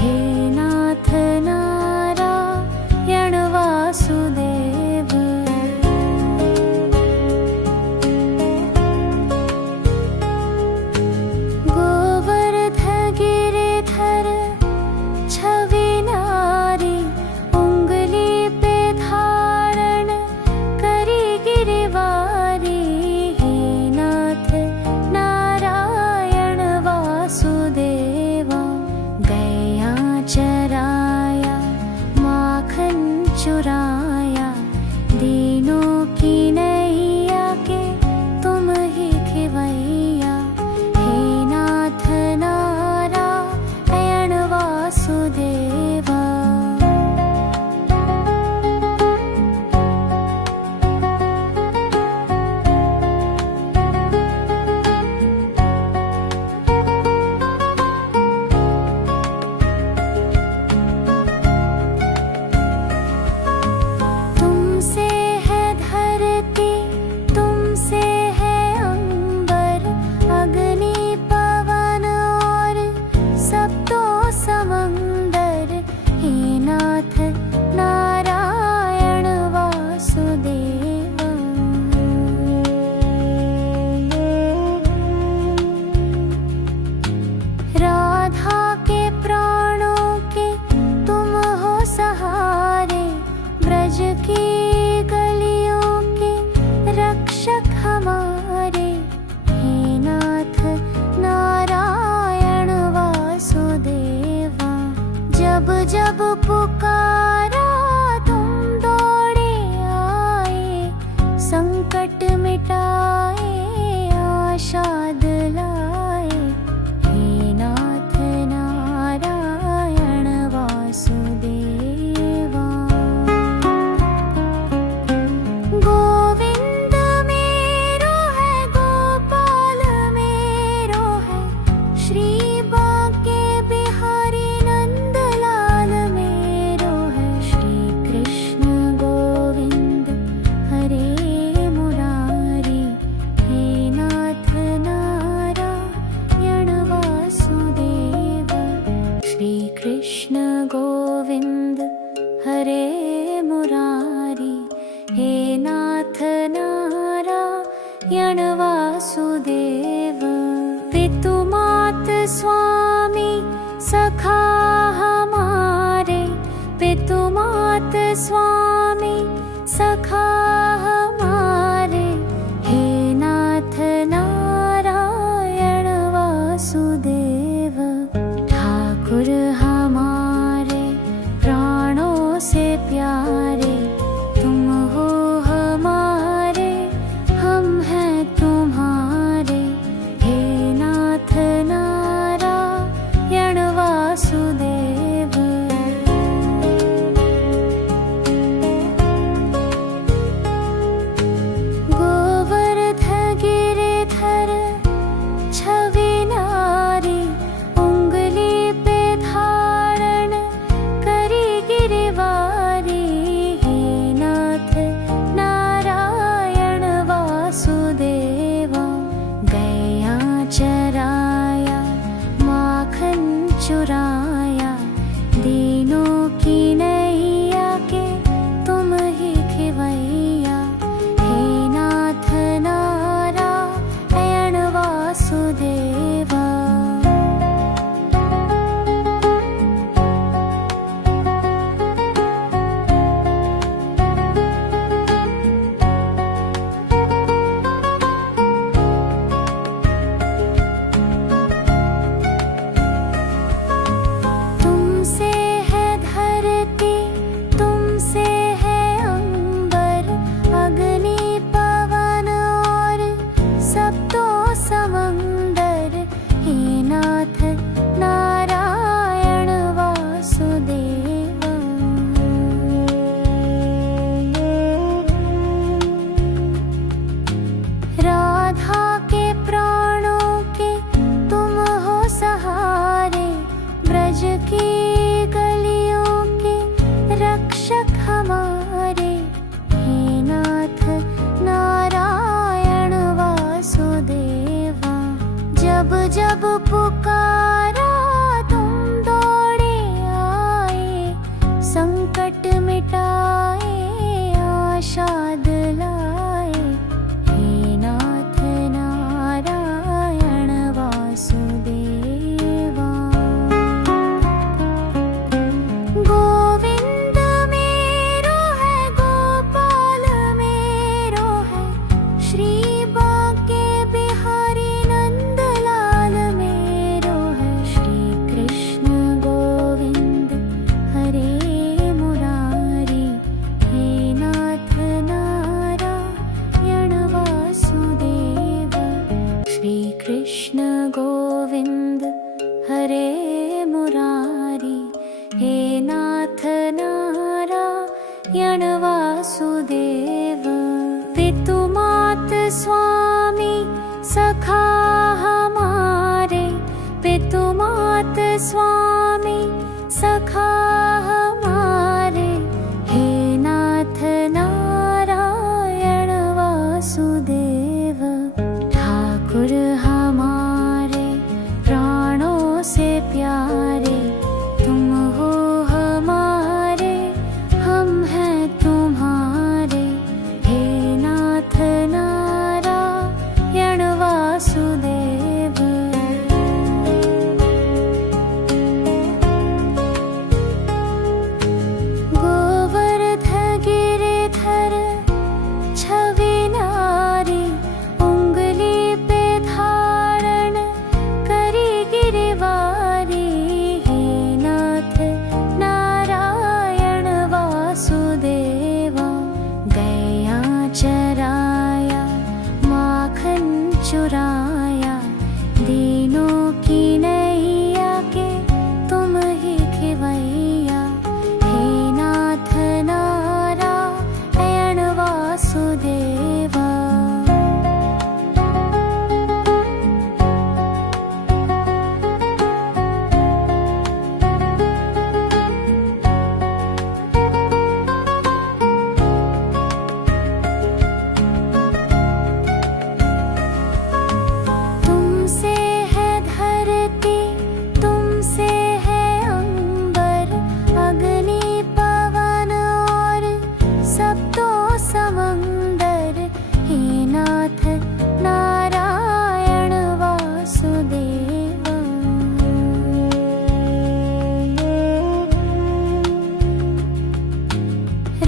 हे नाथ नारायण वासुदेव। गोवर्ध गिरिधर छवि नारी, उंगली पे धारण करी गिरिवारी। हे नाथ नारायण वासुदेवा। गैया चराया माखन चुराया, दीनों की नैया के तुम ही खिवैया। हे नाथ नारायण वासुदेवा। तुमसे है धरती, तुमसे है अंबर, अग्नि पवन और सप्तो समंदर। हे नाथ नारायण वासुदेवा। राधा के प्राणों के तुम हो सहारे, ब्रज की गलियों के रक्षक हमारे। हे नाथ नारायण वासुदेवा। जब जब पुकारा तुम दौड़े आए, संकट मिटाए आशा दिलाए। हे नाथ नारायण वासुदेवा। गोविंद मेरो है, गोपाल मेरो है, श्री बांके बिहारी नंदलाल मेरो है। श्री कृष्ण गोविंद हरे मुरारी, हे नाथ नारायण वासुदेव। श्री कृष्ण गोविंद हरे मुरारी, हे नाथ नारायण वासुदेव। पितु मात स्वामी सखा हमारे, पितु मात स्वामी सखा हमारे। हे नाथ नारायण वासुदेव। ठाकुर हमारे प्राणों से प्यारे, तुम हो हमारे, हम हैं तुम्हारे। हे नाथ नारायण वासुदेव। पुकारा तुम दौड़े आए, संकट मिटाए आशा दिलाए। हे नाथ नारायण वासुदेवा। गोविंद मेरो है, गोपाल मेरो है, श्री बांके बिहारी नंदलाल मेरो है। श्री कृष्ण गोविंद हरे मुरारी, हे नाथ नारायण वासुदेव। श्री कृष्ण गोविंद हरे मुरारी, हे नाथ नारायण वासुदेव। पितु मात स्वामी सखा हमारे, पितु मात स्वामी सखा हमारे। हे नाथ नारायण वासुदेव। ठाकुर हमारे प्राणों से प्यारे, तुम हो हमारे, हम हैं तुम्हारे। हे नाथ नारायण वासुदेव। गोवर्ध गिरिधर छवि नारी, उंगली पे धारण करी गिरिवारी। हे नाथ नारायण वासुदेवा। गया चराया माखन चुराया, दीनों की नैया के तुम ही खिवैया। हे नाथ नारायण वासुदेवा। तुमसे है धरती, तुमसे है अंबर, अग्नि पवन और सप्तो समंदर। हे नाथ नारायण वासुदेवा।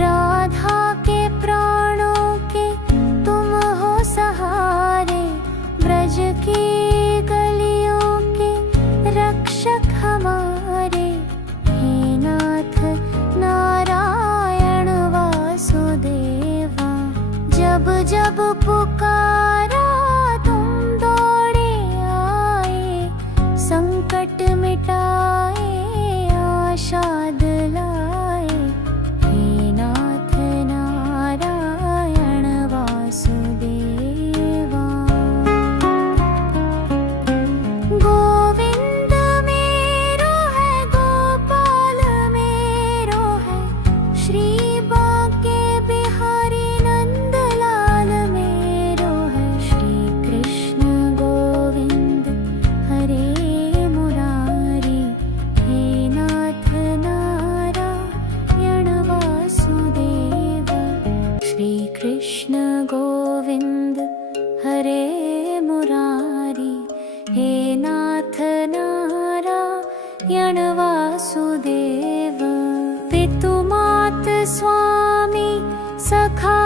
राधा के प्राणों के तुम हो सहारे, ब्रज की गलियों के रक्षक हमारे। हे नाथ नारायण वासुदेवा। जब जब पुकारा तुम दौड़े आए, संकट मिटाए आशा दिलाए। हे नाथ नारायण वासुदेवा। गोविंद मेरो है, गोपाल मेरो है, श्री बांके बिहारी नंदलाल मेरो है। श्री कृष्ण गोविंद हरे मुरारी, हे नाथ नारायण वासुदेव। श्री कृष्ण गोविंद हरे मुरारी, हे नाथ नारायण वासुदेव। पितु मात स्वामी सखा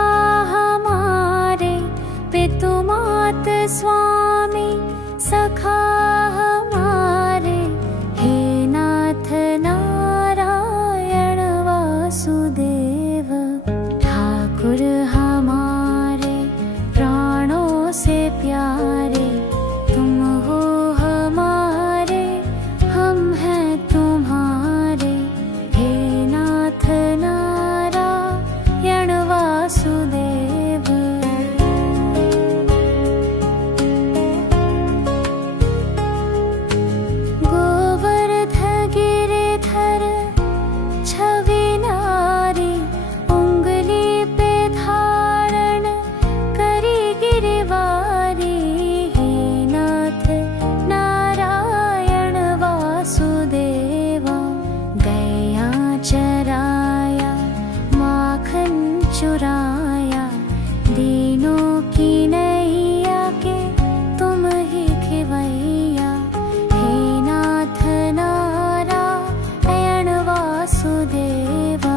हमारे, पितु मात स्वामी सखा हमारे। हे नाथ नारायण वासुदेव। ठाकुर हमारे प्राणों से प्यारे, तुम हो हमारे, हम हैं तुम्हारे। हे नाथ नारायण वासुदेव। बचाया, दीनों की नैया के तुम ही खिवैया। हे नाथ नारायण वासुदेवा।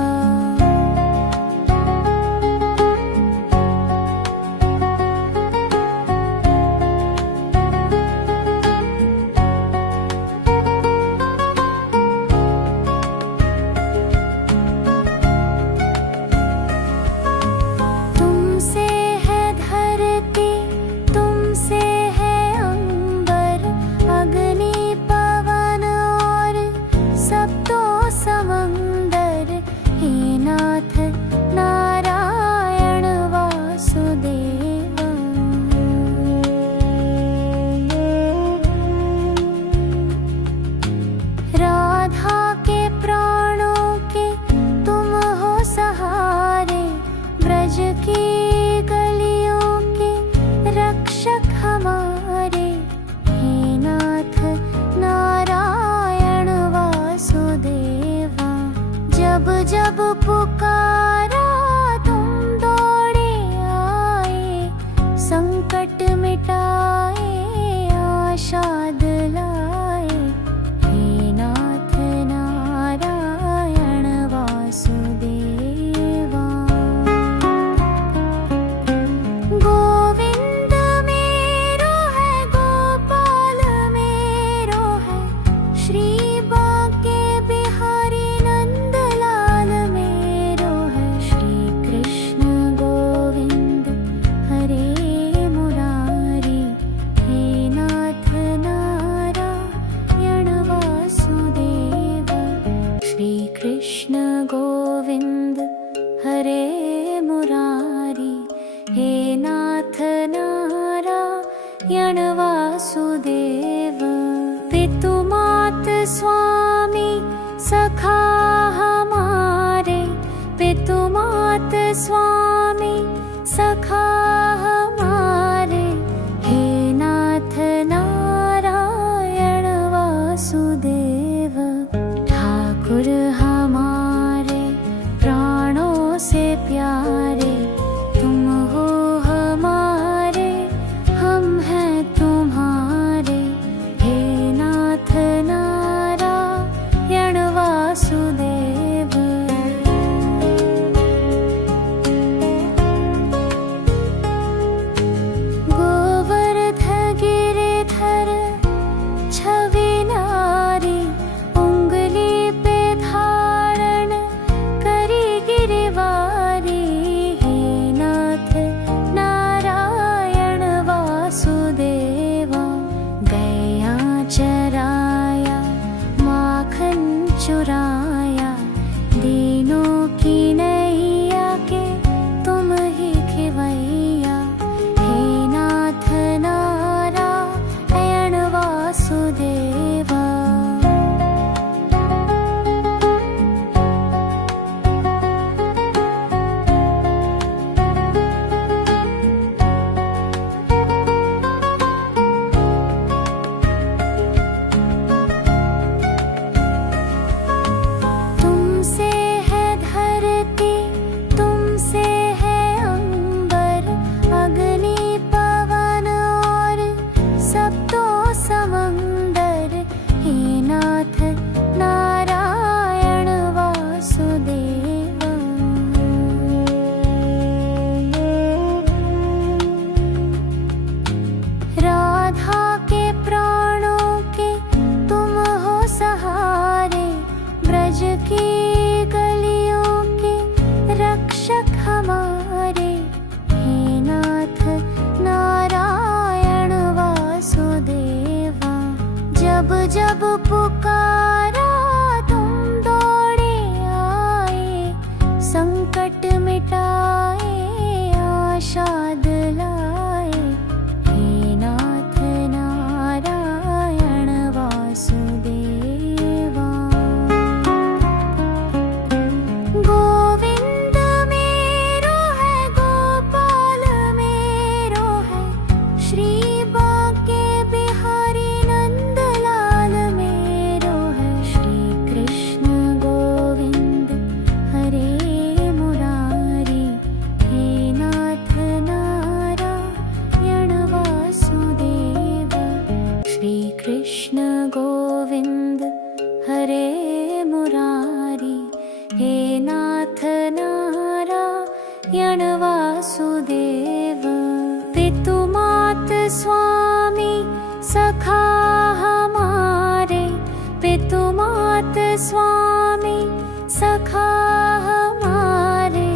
तुमसे है धरती, तुमसे है अंबर, अग्नि पवन और सप्तो समंदर। हे नाथ नारायण वासुदेवा। राधा के प्राणों के तुम हो सहारे, ब्रज की गलियों के रक्षक हमारे। हे नाथ नारायण वासुदेवा। जब जब पुकारा तुम दौड़े आए, संकट मिटाए आशा दिलाए। हे नाथ नारायण वासुदेवा। गोविंद मेरो है, गोपाल मेरो है, श्री बांके बिहारी नंदलाल मेरो है। श्री कृष्ण गोविंद हरे मुरारी। हे नाथ नारायण वासुदेवा। श्री कृष्ण गोविंद हरे मुरारी। हे नाथ नारायण वासुदेव। पितु मात स्वामी सखा हमारे, पितु मात स्वामी सखा हमारे। हे नाथ नारायण वासुदेव। ठाकुर हमारे प्राणों से प्यारे, तुम हो हमारे, हम हैं तुम्हारे। हे नाथ नारायण वासुदेव। गोवर्ध गिरिधर छवि नारी, उंगली पे धारण करी गिरिवारी। हे यण वासुदेव। पितुमात स्वामी सखा हमारे, पितुमात स्वामी सखा हमारे,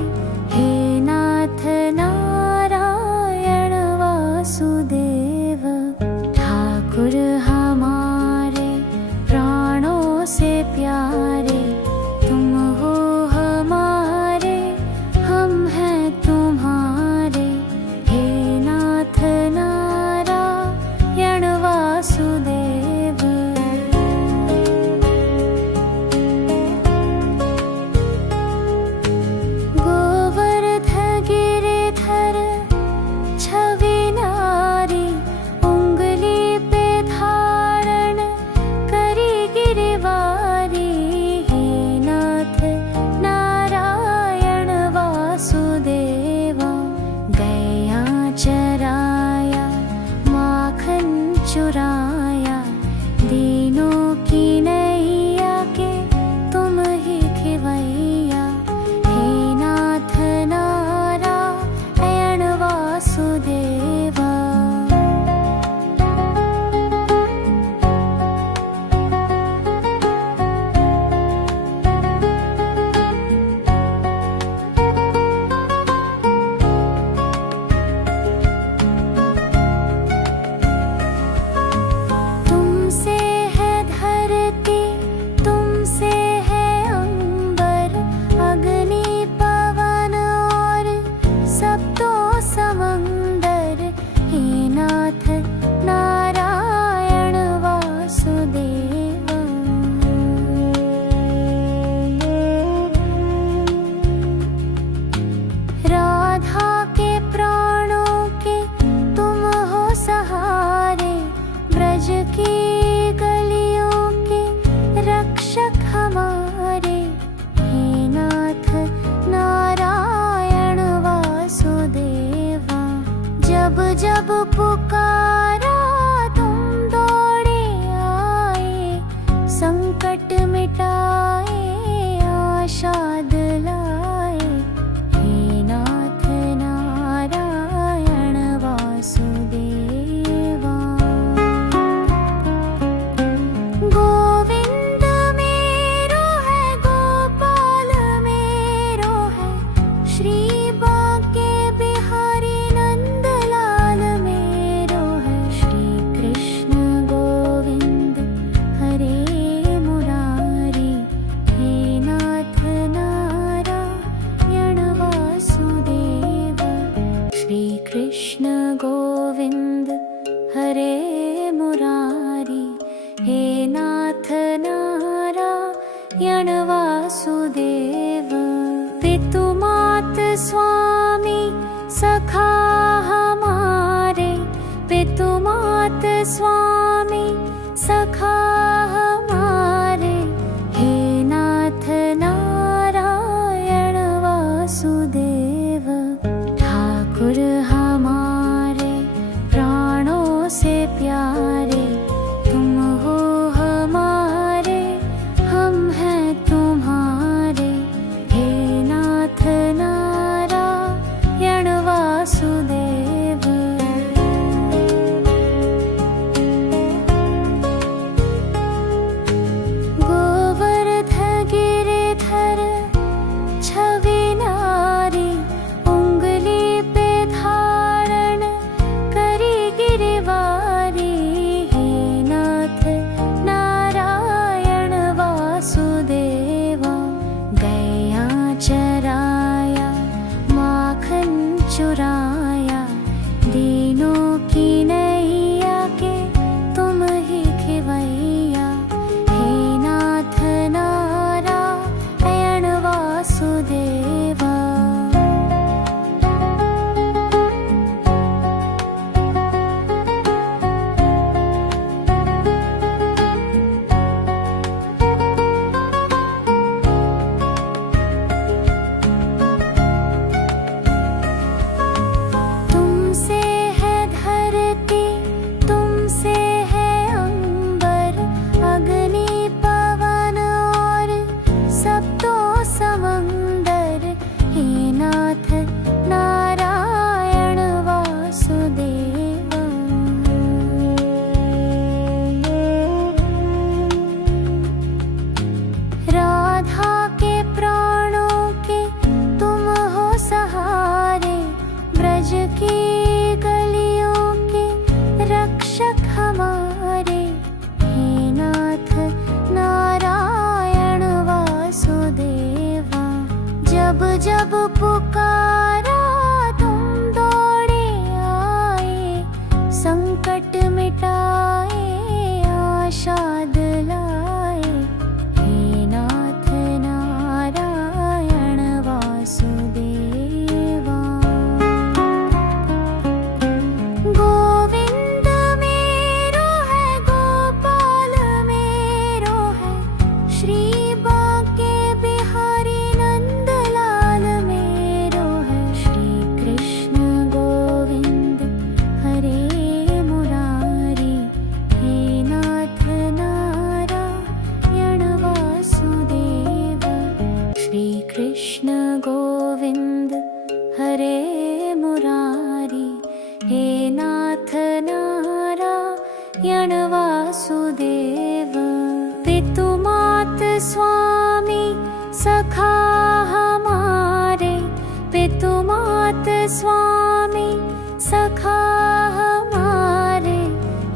हे नाथ नारायण वासुदेव। ठाकुर हमारे प्राणों से प्यारे, तुम हो हमारे, हम हैं तुम्हारे, हे नाथ नारायण वासुदेव। गोवर्ध गिरिधर छवि नारी, उंगली पे धारण करी गिरवारी, हे नाथ नारायण वासुदेवा। गैया चराया माखन चुराया, दीनों की नैया के तुम ही खिवैया, हे नाथ नारायण वासुदेवा। तुमसे है धरती, तुमसे है अंबर, अग्नि पवन और सप्तो समंदर, हे नाथ नारायण वासुदेवा। राधा के प्राणों के तुम हो सहारे, ब्रज की गलियों के रक्षक हमारे, हे नाथ नारायण वासुदेवा। जब जब पुकारा तुम दौड़े आए, संकट मिटाए आशा दिलाए, हे नाथ नारायण वासुदेवा। गोविंद मेरो है, गोपाल मेरो है, श्री बांके बिहारी नंदलाल मेरो है। श्री कृष्ण गोविंद हरे मुरारी, हे नाथ नारायण वासुदेवा। श्री कृष्ण गोविंद हरे मुरारी, हे नाथ नारायण वासुदेव। पितुमात स्वामी सखा हमारे, पितुमात स्वामी सखा हमारे, हे नाथ नारायण वासुदेव। ठाकुर हमारे प्राणों से प्यारे, तुम हो हमारे, हम हैं तुम्हारे, हे नाथ नारायण वासुदेव। गोवर्ध गिरिधर छवि नारी, उंगली पे धारण करी गिरवारी, हे नाथ नारायण वासुदेवा। गैया चराया माखन चुराया, दीनों की नैया के तुम ही खिवैया, हे नाथ नारायण वासुदेवा। हरे मुरारी, हे नाथ नारायण वासुदेव। पितु मात स्वामी सखा हमारे, पितु मात स्वामी सखा हमारे,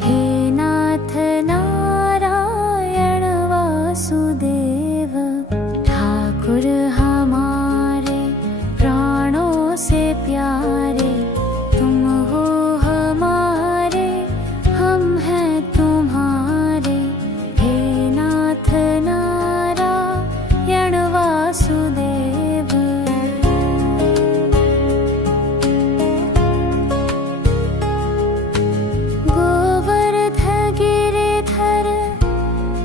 हे नाथ नारायण वासुदेव। ठाकुर हमारे प्राणों से प्यारे, तुम हो हमारे, हम हैं तुम्हारे, हे नाथ नारायण वासुदेव। गोवर्ध गिरिधर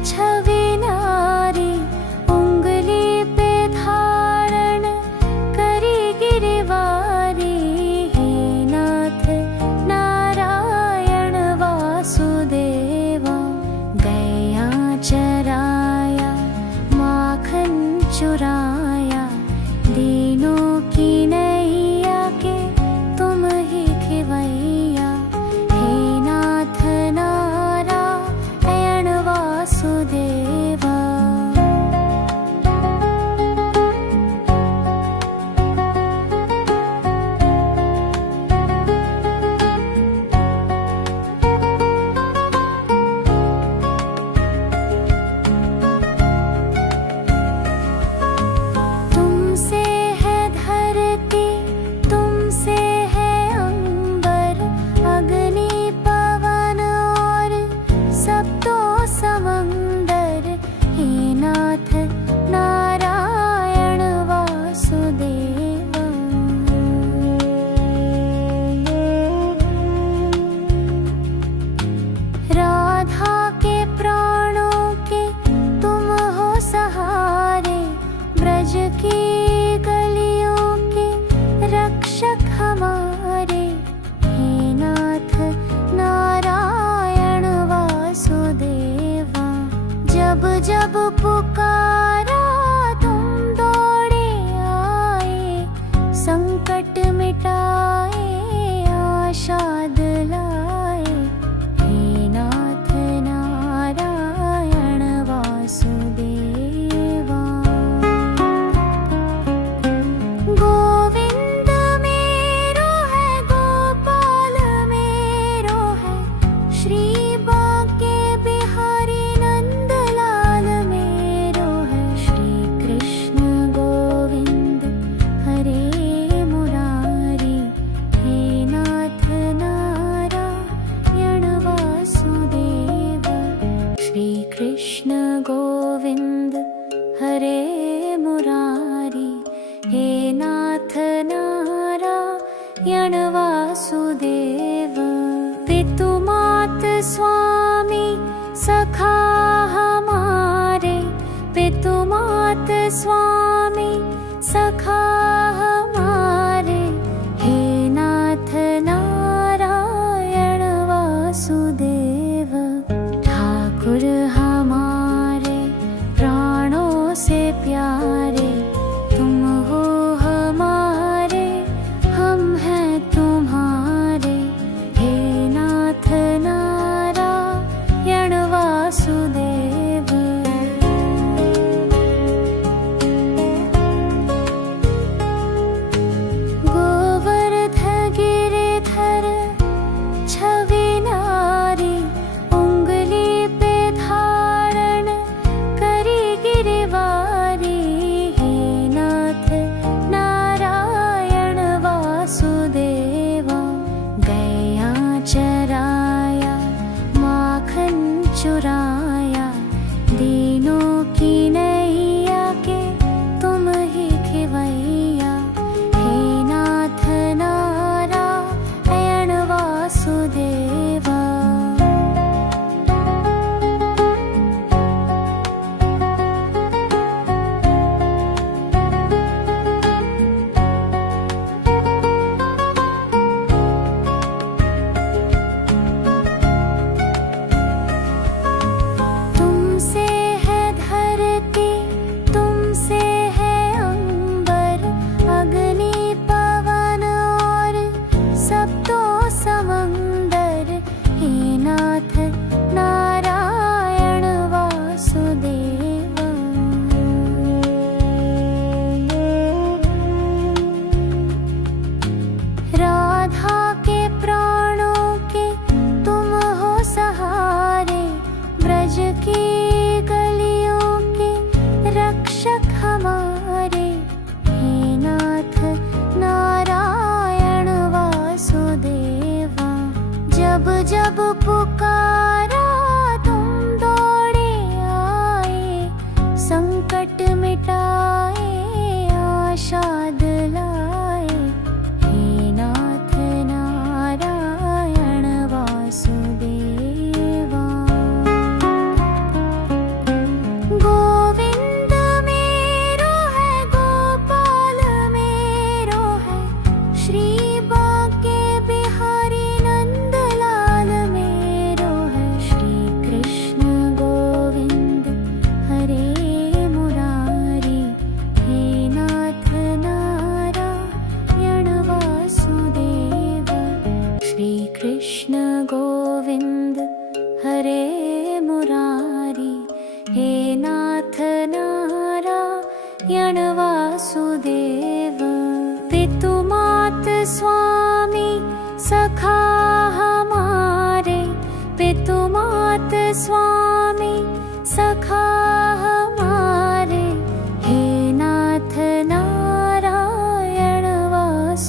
छवि नारी, उंगली पे धारण करी गिरिवारी, हे नाथ नारायण वासुदेवा। गया चराया माखन चुराया, दीनों की नैया के तुम ही खिवैया, हे नाथ नारायण वासुदेवा। तुमसे है धरती, तुमसे है अंबर, अग्नि पवन और सप्तो समंदर, हे नाथ नारायण वासुदेवा। राधा के प्राणों के तुम हो सहारे, ब्रज की गलियों के रक्षक हमारे, हे नाथ नारायण वासुदेवा। जब जब पुकारा तुम दौड़े आए, संकट मिटाए आशा दिलाए, हे नाथ नारायण वासुदेवा। गोविंद मेरो है, गोपाल मेरो है, श्री बांके बिहारी नंदलाल मेरो है, श्री कृष्ण गोविंद हरे मुरारी, हे नाथ नारायण वासुदेव। श्री कृष्ण गोविंद हरे मुरारी, हे नाथ नारायण वासुदेव। पितु मात स्वामी सखा हमारे, पितु मात स्वामी सखा हमारे, हे नाथ नारायण वासुदेव। ठाकुर हमारे प्राणों से प्यारे, तुम हो हमारे, हम हैं तुम्हारे, हे नाथ नारायण वासुदेव।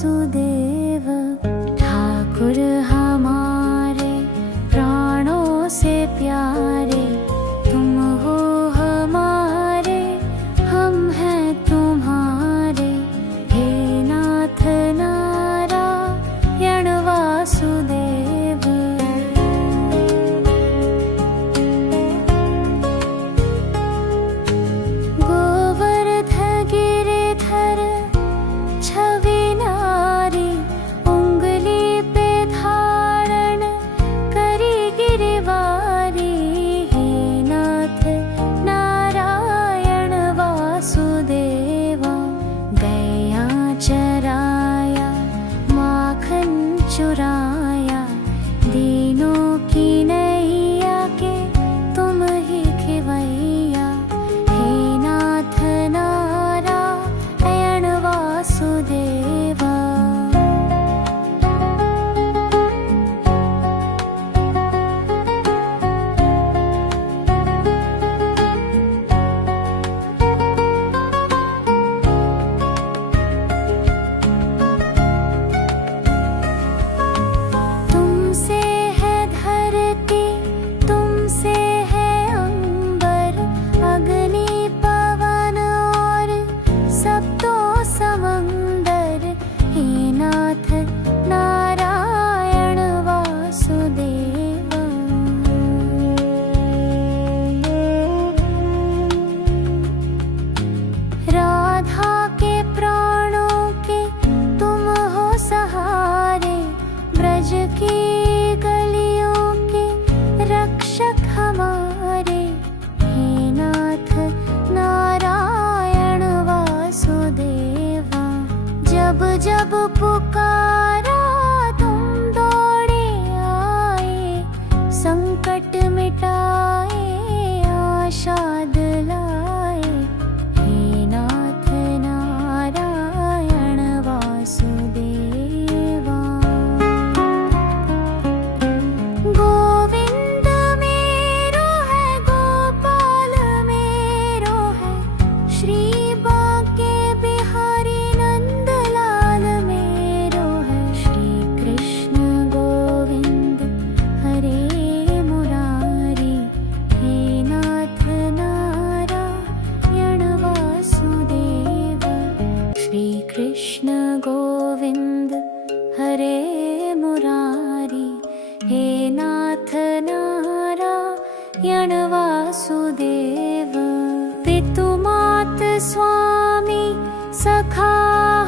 वासुदेव ठाकुर हमारे प्राणों से प्यारे, तुम हो हमारे, हम हैं तुम्हारे, हे नाथ नारायण वासुदेव। गोवर्ध गिरिधर छवि नारी, उंगली पे धारण करी गिरवारी, हे नाथ नारायण वासुदेवा। गया चराया माखन चुराया, दीनों की नैया के तुम ही खिवैया, हे नाथ नारायण वासुदेवा। तुमसे है धरती, तुमसे है अंबर, अग्नि पवन और सप्तो समंदर, हे नाथ नारायण वासुदेवा। राधा के प्राणों के तुम हो सहारे, ब्रज की गलियों के रक्षक हमारे, हे नाथ नारायण वासुदेवा। जब जब पुकारा तुम दौड़े आए, संकट मिटाए आशा दिलाए, हे नाथ नारायण वासुदेवा। गोविंद मेरो है, गोपाल मेरो है, श्री बांके बिहारी नंदलाल मेरो है, श्री कृष्ण गोविंद हरे मुरारी, हे नाथ नारायण वासुदेवा। श्री कृष्ण गोविंद हरे मुरारी, हे नाथ नारायण वासुदेव। पितु मात स्वामी सखा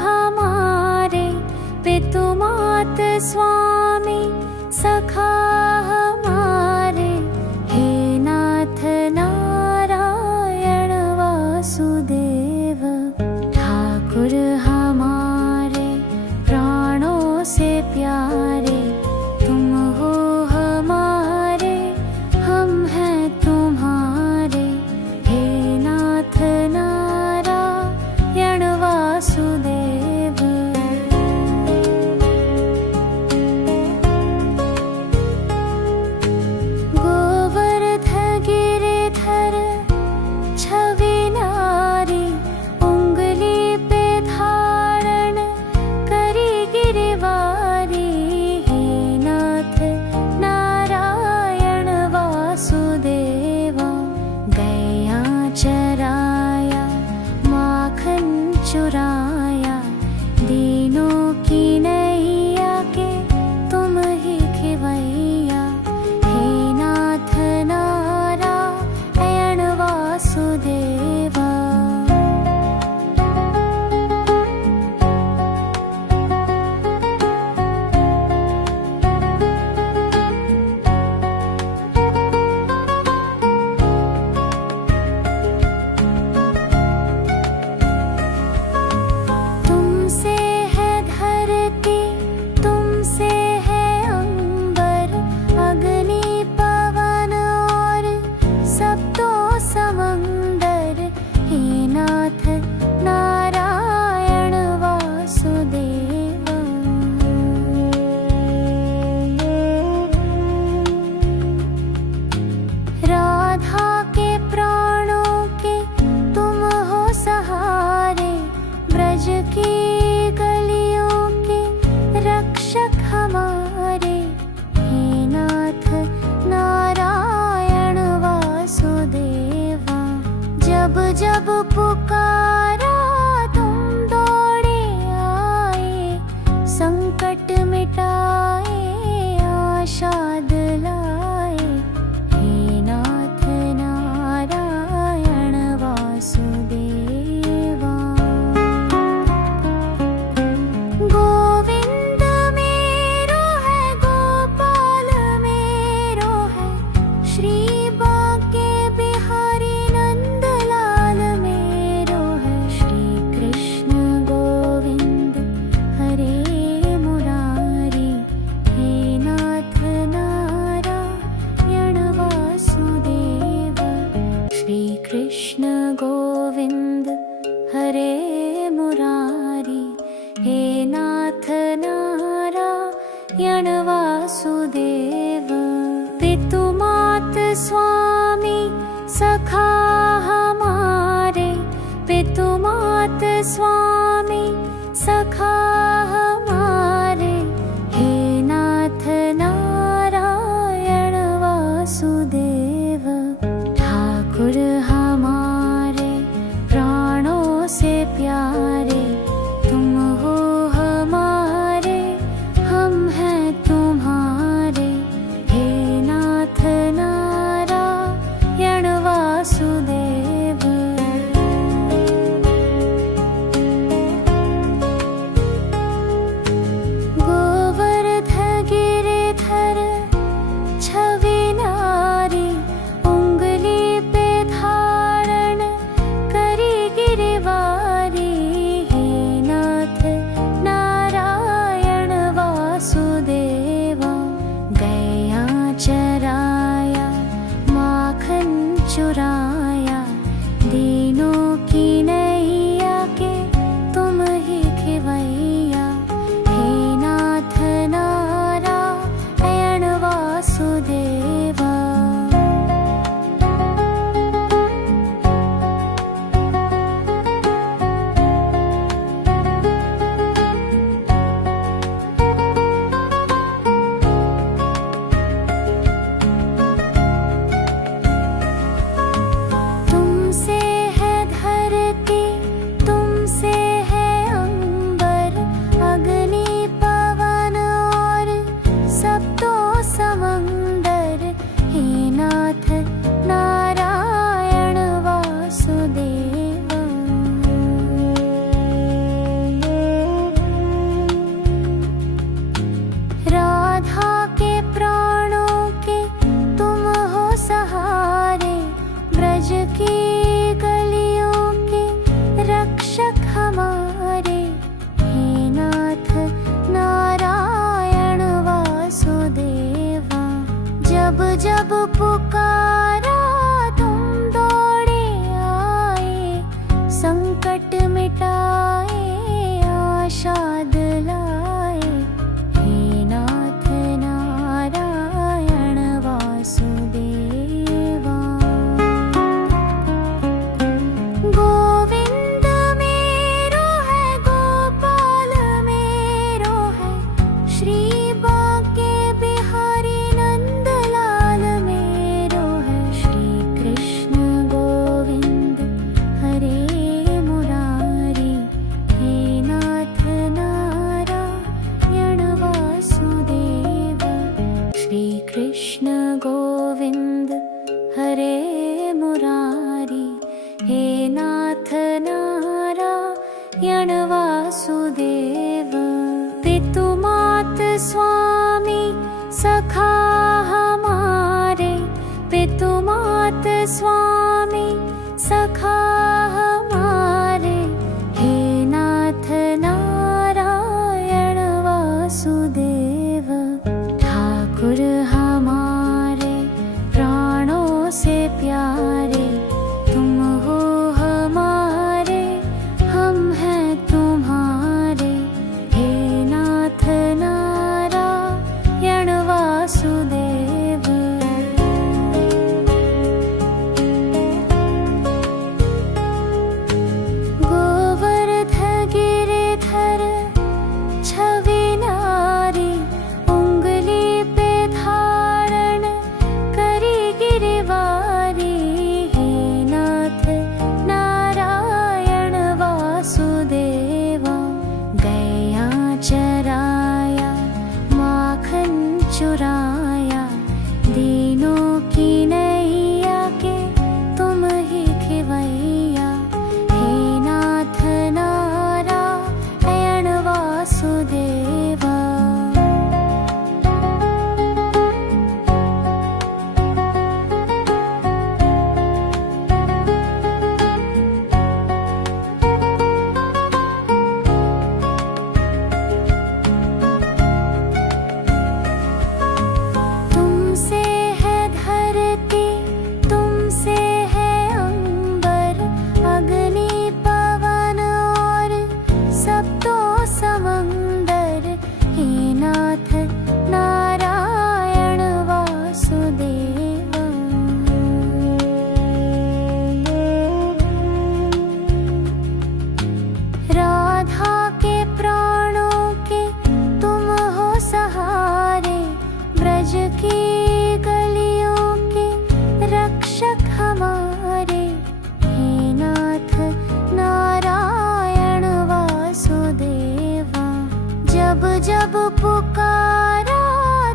हमारे, पितु मात स्वामी सखा हमारे, हे नाथ नारायण वासुदेव। ठाकुर हमारे प्राणों से प्यारे, तुम हो हमारे, हम हैं तुम्हारे, हे नाथ नारायण वासुदेव। गोवर्ध गिरिधर छवि नारी, उंगली पे धारण करी गिरवारी, हे संकट मिटाए आशा दिलाए। हे नाथ नारायण वासुदेवा। गोविंद मेरो है गोपाल मेरो है, श्री बांके बिहारी नंदलाल मेरो है। श्री कृष्ण गोविंद हरे मुरारी, हे नाथ नारायण वासुदेव। श्री कृष्ण गोविंद हरे मुरारी, हे नाथ नारायण वासुदेव। पितु मात स्वामी सखा हमारे, पितु मात स्वामी सखा हमारे। हे नाथ नारायण वासुदेव। ठाकुर हमारे प्राणों से प्यारे, तुम हो हमारे हम हैं तुम्हारे। हे नाथ नारायण वासुदेव। गोवर्ध गिरिधर छवि नारी, उंगली पे धारण करी गिरवारी। हे नाथ नारायण वासुदेवा। गया चराया माखन चुराया, दीनों की नैया के तुम ही खिवैया। हे नाथ नारायण वासुदेवा। तुमसे है धरती, तुमसे है अंबर, अग्नि पवन और सप्तो समंदर। हे नाथ नारायण वासुदेवा। राधा के प्राणों के तुम हो सहारे, ब्रज की गलियों के रक्षक हमारे। हे नाथ नारायण वासुदेवा। जब जब पुकारा तुम दौड़े आए, संकट मिटाए आशा दिलाए। हे नाथ नारायण वासुदेवा। गोविंद मेरो है गोपाल मेरो है, श्री बांके बिहारी नंदलाल मेरो है। श्री कृष्ण गोविंद हरे मुरारी, हे नाथ नारायण वासुदेव। श्री कृष्ण गोविंद हरे मुरारी, हे नाथ नारायण वासुदेव। पितु मात स्वामी सखा हमारे, पितु मात स्वामी सखा हमारे। हे नाथ नारायण वासुदेव। ठाकुर हमारे प्राणों से प्यारे, तुम हो हमारे हम हैं तुम्हारे। हे नाथ नारायण वासुदेव। गोवर्ध गिरिधर छवि नारी, पुकारा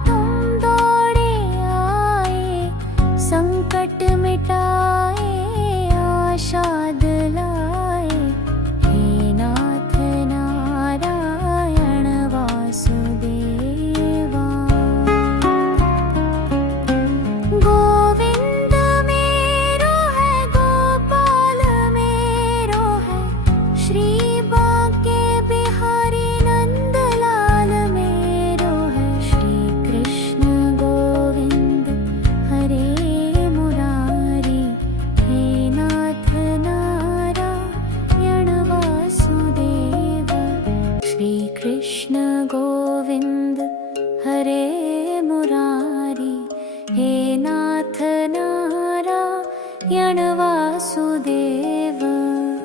तुम दौड़े आए, संकट मिटाए आशा दिलाए। हे नाथ नारायण वासुदेवा। गोविंद मेरो है गोपाल मेरो है, श्री बांके बिहारी नंदलाल मेरो है। श्री कृष्ण गोविंद हरे मुरारी, हे नाथ नारायण वासुदेव। श्री कृष्ण गोविंद हरे मुरारी, हे नाथ नारायण वासुदेव।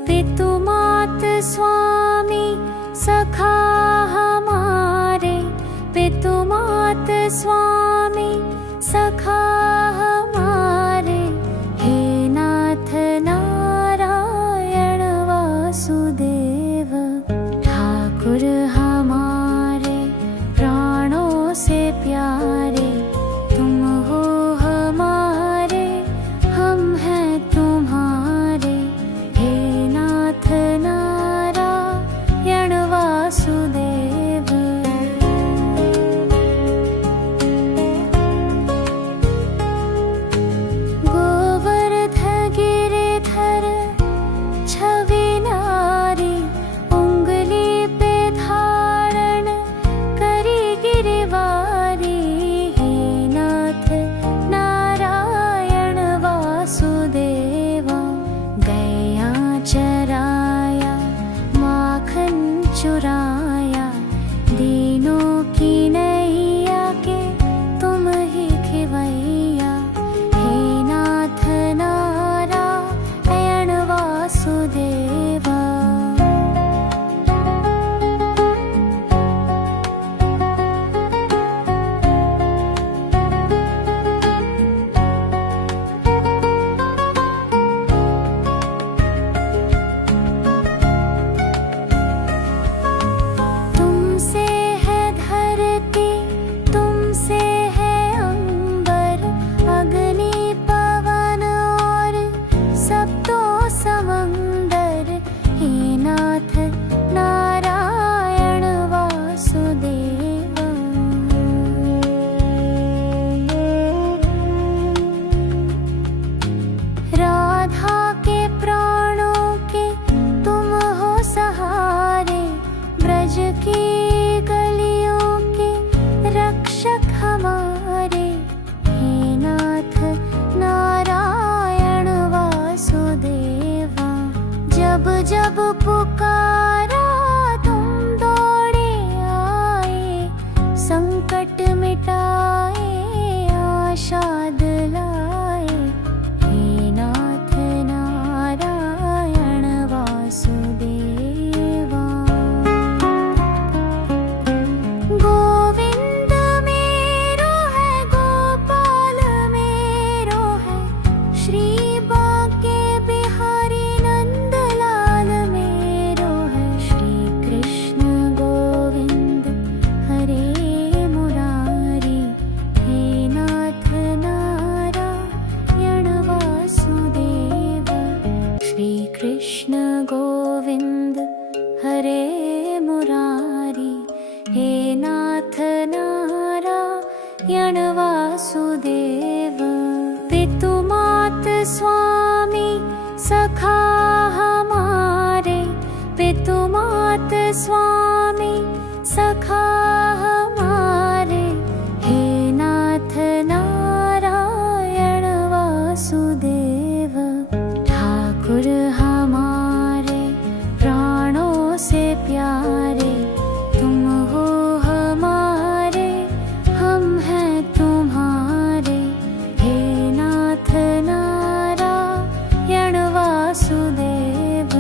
पितु मात स्वामी सखा हमारे, पितु मात स्वामी सखा हमारे। हे नाथ नारायण वासुदेव। ठाकुर हमारे प्राणों से प्यारे, तुम हो हमारे हम हैं तुम्हारे। हे नाथ नारायण वासुदेव। गोवर्ध गिरिधर छवि नारी, उंगली पे धारण करी गिरिवारी। हे नाथ नारायण वासुदेवा। गैया चराया माखन चुराया, दीनों की नैया के तुम ही खिवैया। हे नाथ नारायण वासुदेवा। तुमसे है धरती, तुमसे है अंबर, अग्नि पवन और सब तो समंदर। हे नाथ नारायण वासुदेवा। राधा के प्राणों के तुम हो सहारे, ब्रज की गलियों के रक्षक हमारे। हे नाथ नारायण वासुदेवा। जब जब पुकारा तुम दौड़े आए, संकट मिटाए आशा दिलाए। हे नाथ नारायण वासुदेवा। गोविंद मेरो है गोपाल मेरो है, श्री बांके बिहारी नंदलाल मेरो है। श्री कृष्ण गोविंद हरे मुरारी, हे नाथ नारायण वासुदेव। श्री कृष्ण गोविंद हरे मुरारी, हे नाथ नारायण वासुदेव। पितु मात स्वामी सखा हमारे, पितु मात स्वामी सखा हमारे। हे नाथ नारायण वासुदेव। ठाकुर हमारे प्राणों से प्यारे, तुम हो हमारे हम हैं तुम्हारे। हे नाथ नारायण वासुदेव।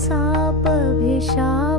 साप भी शाप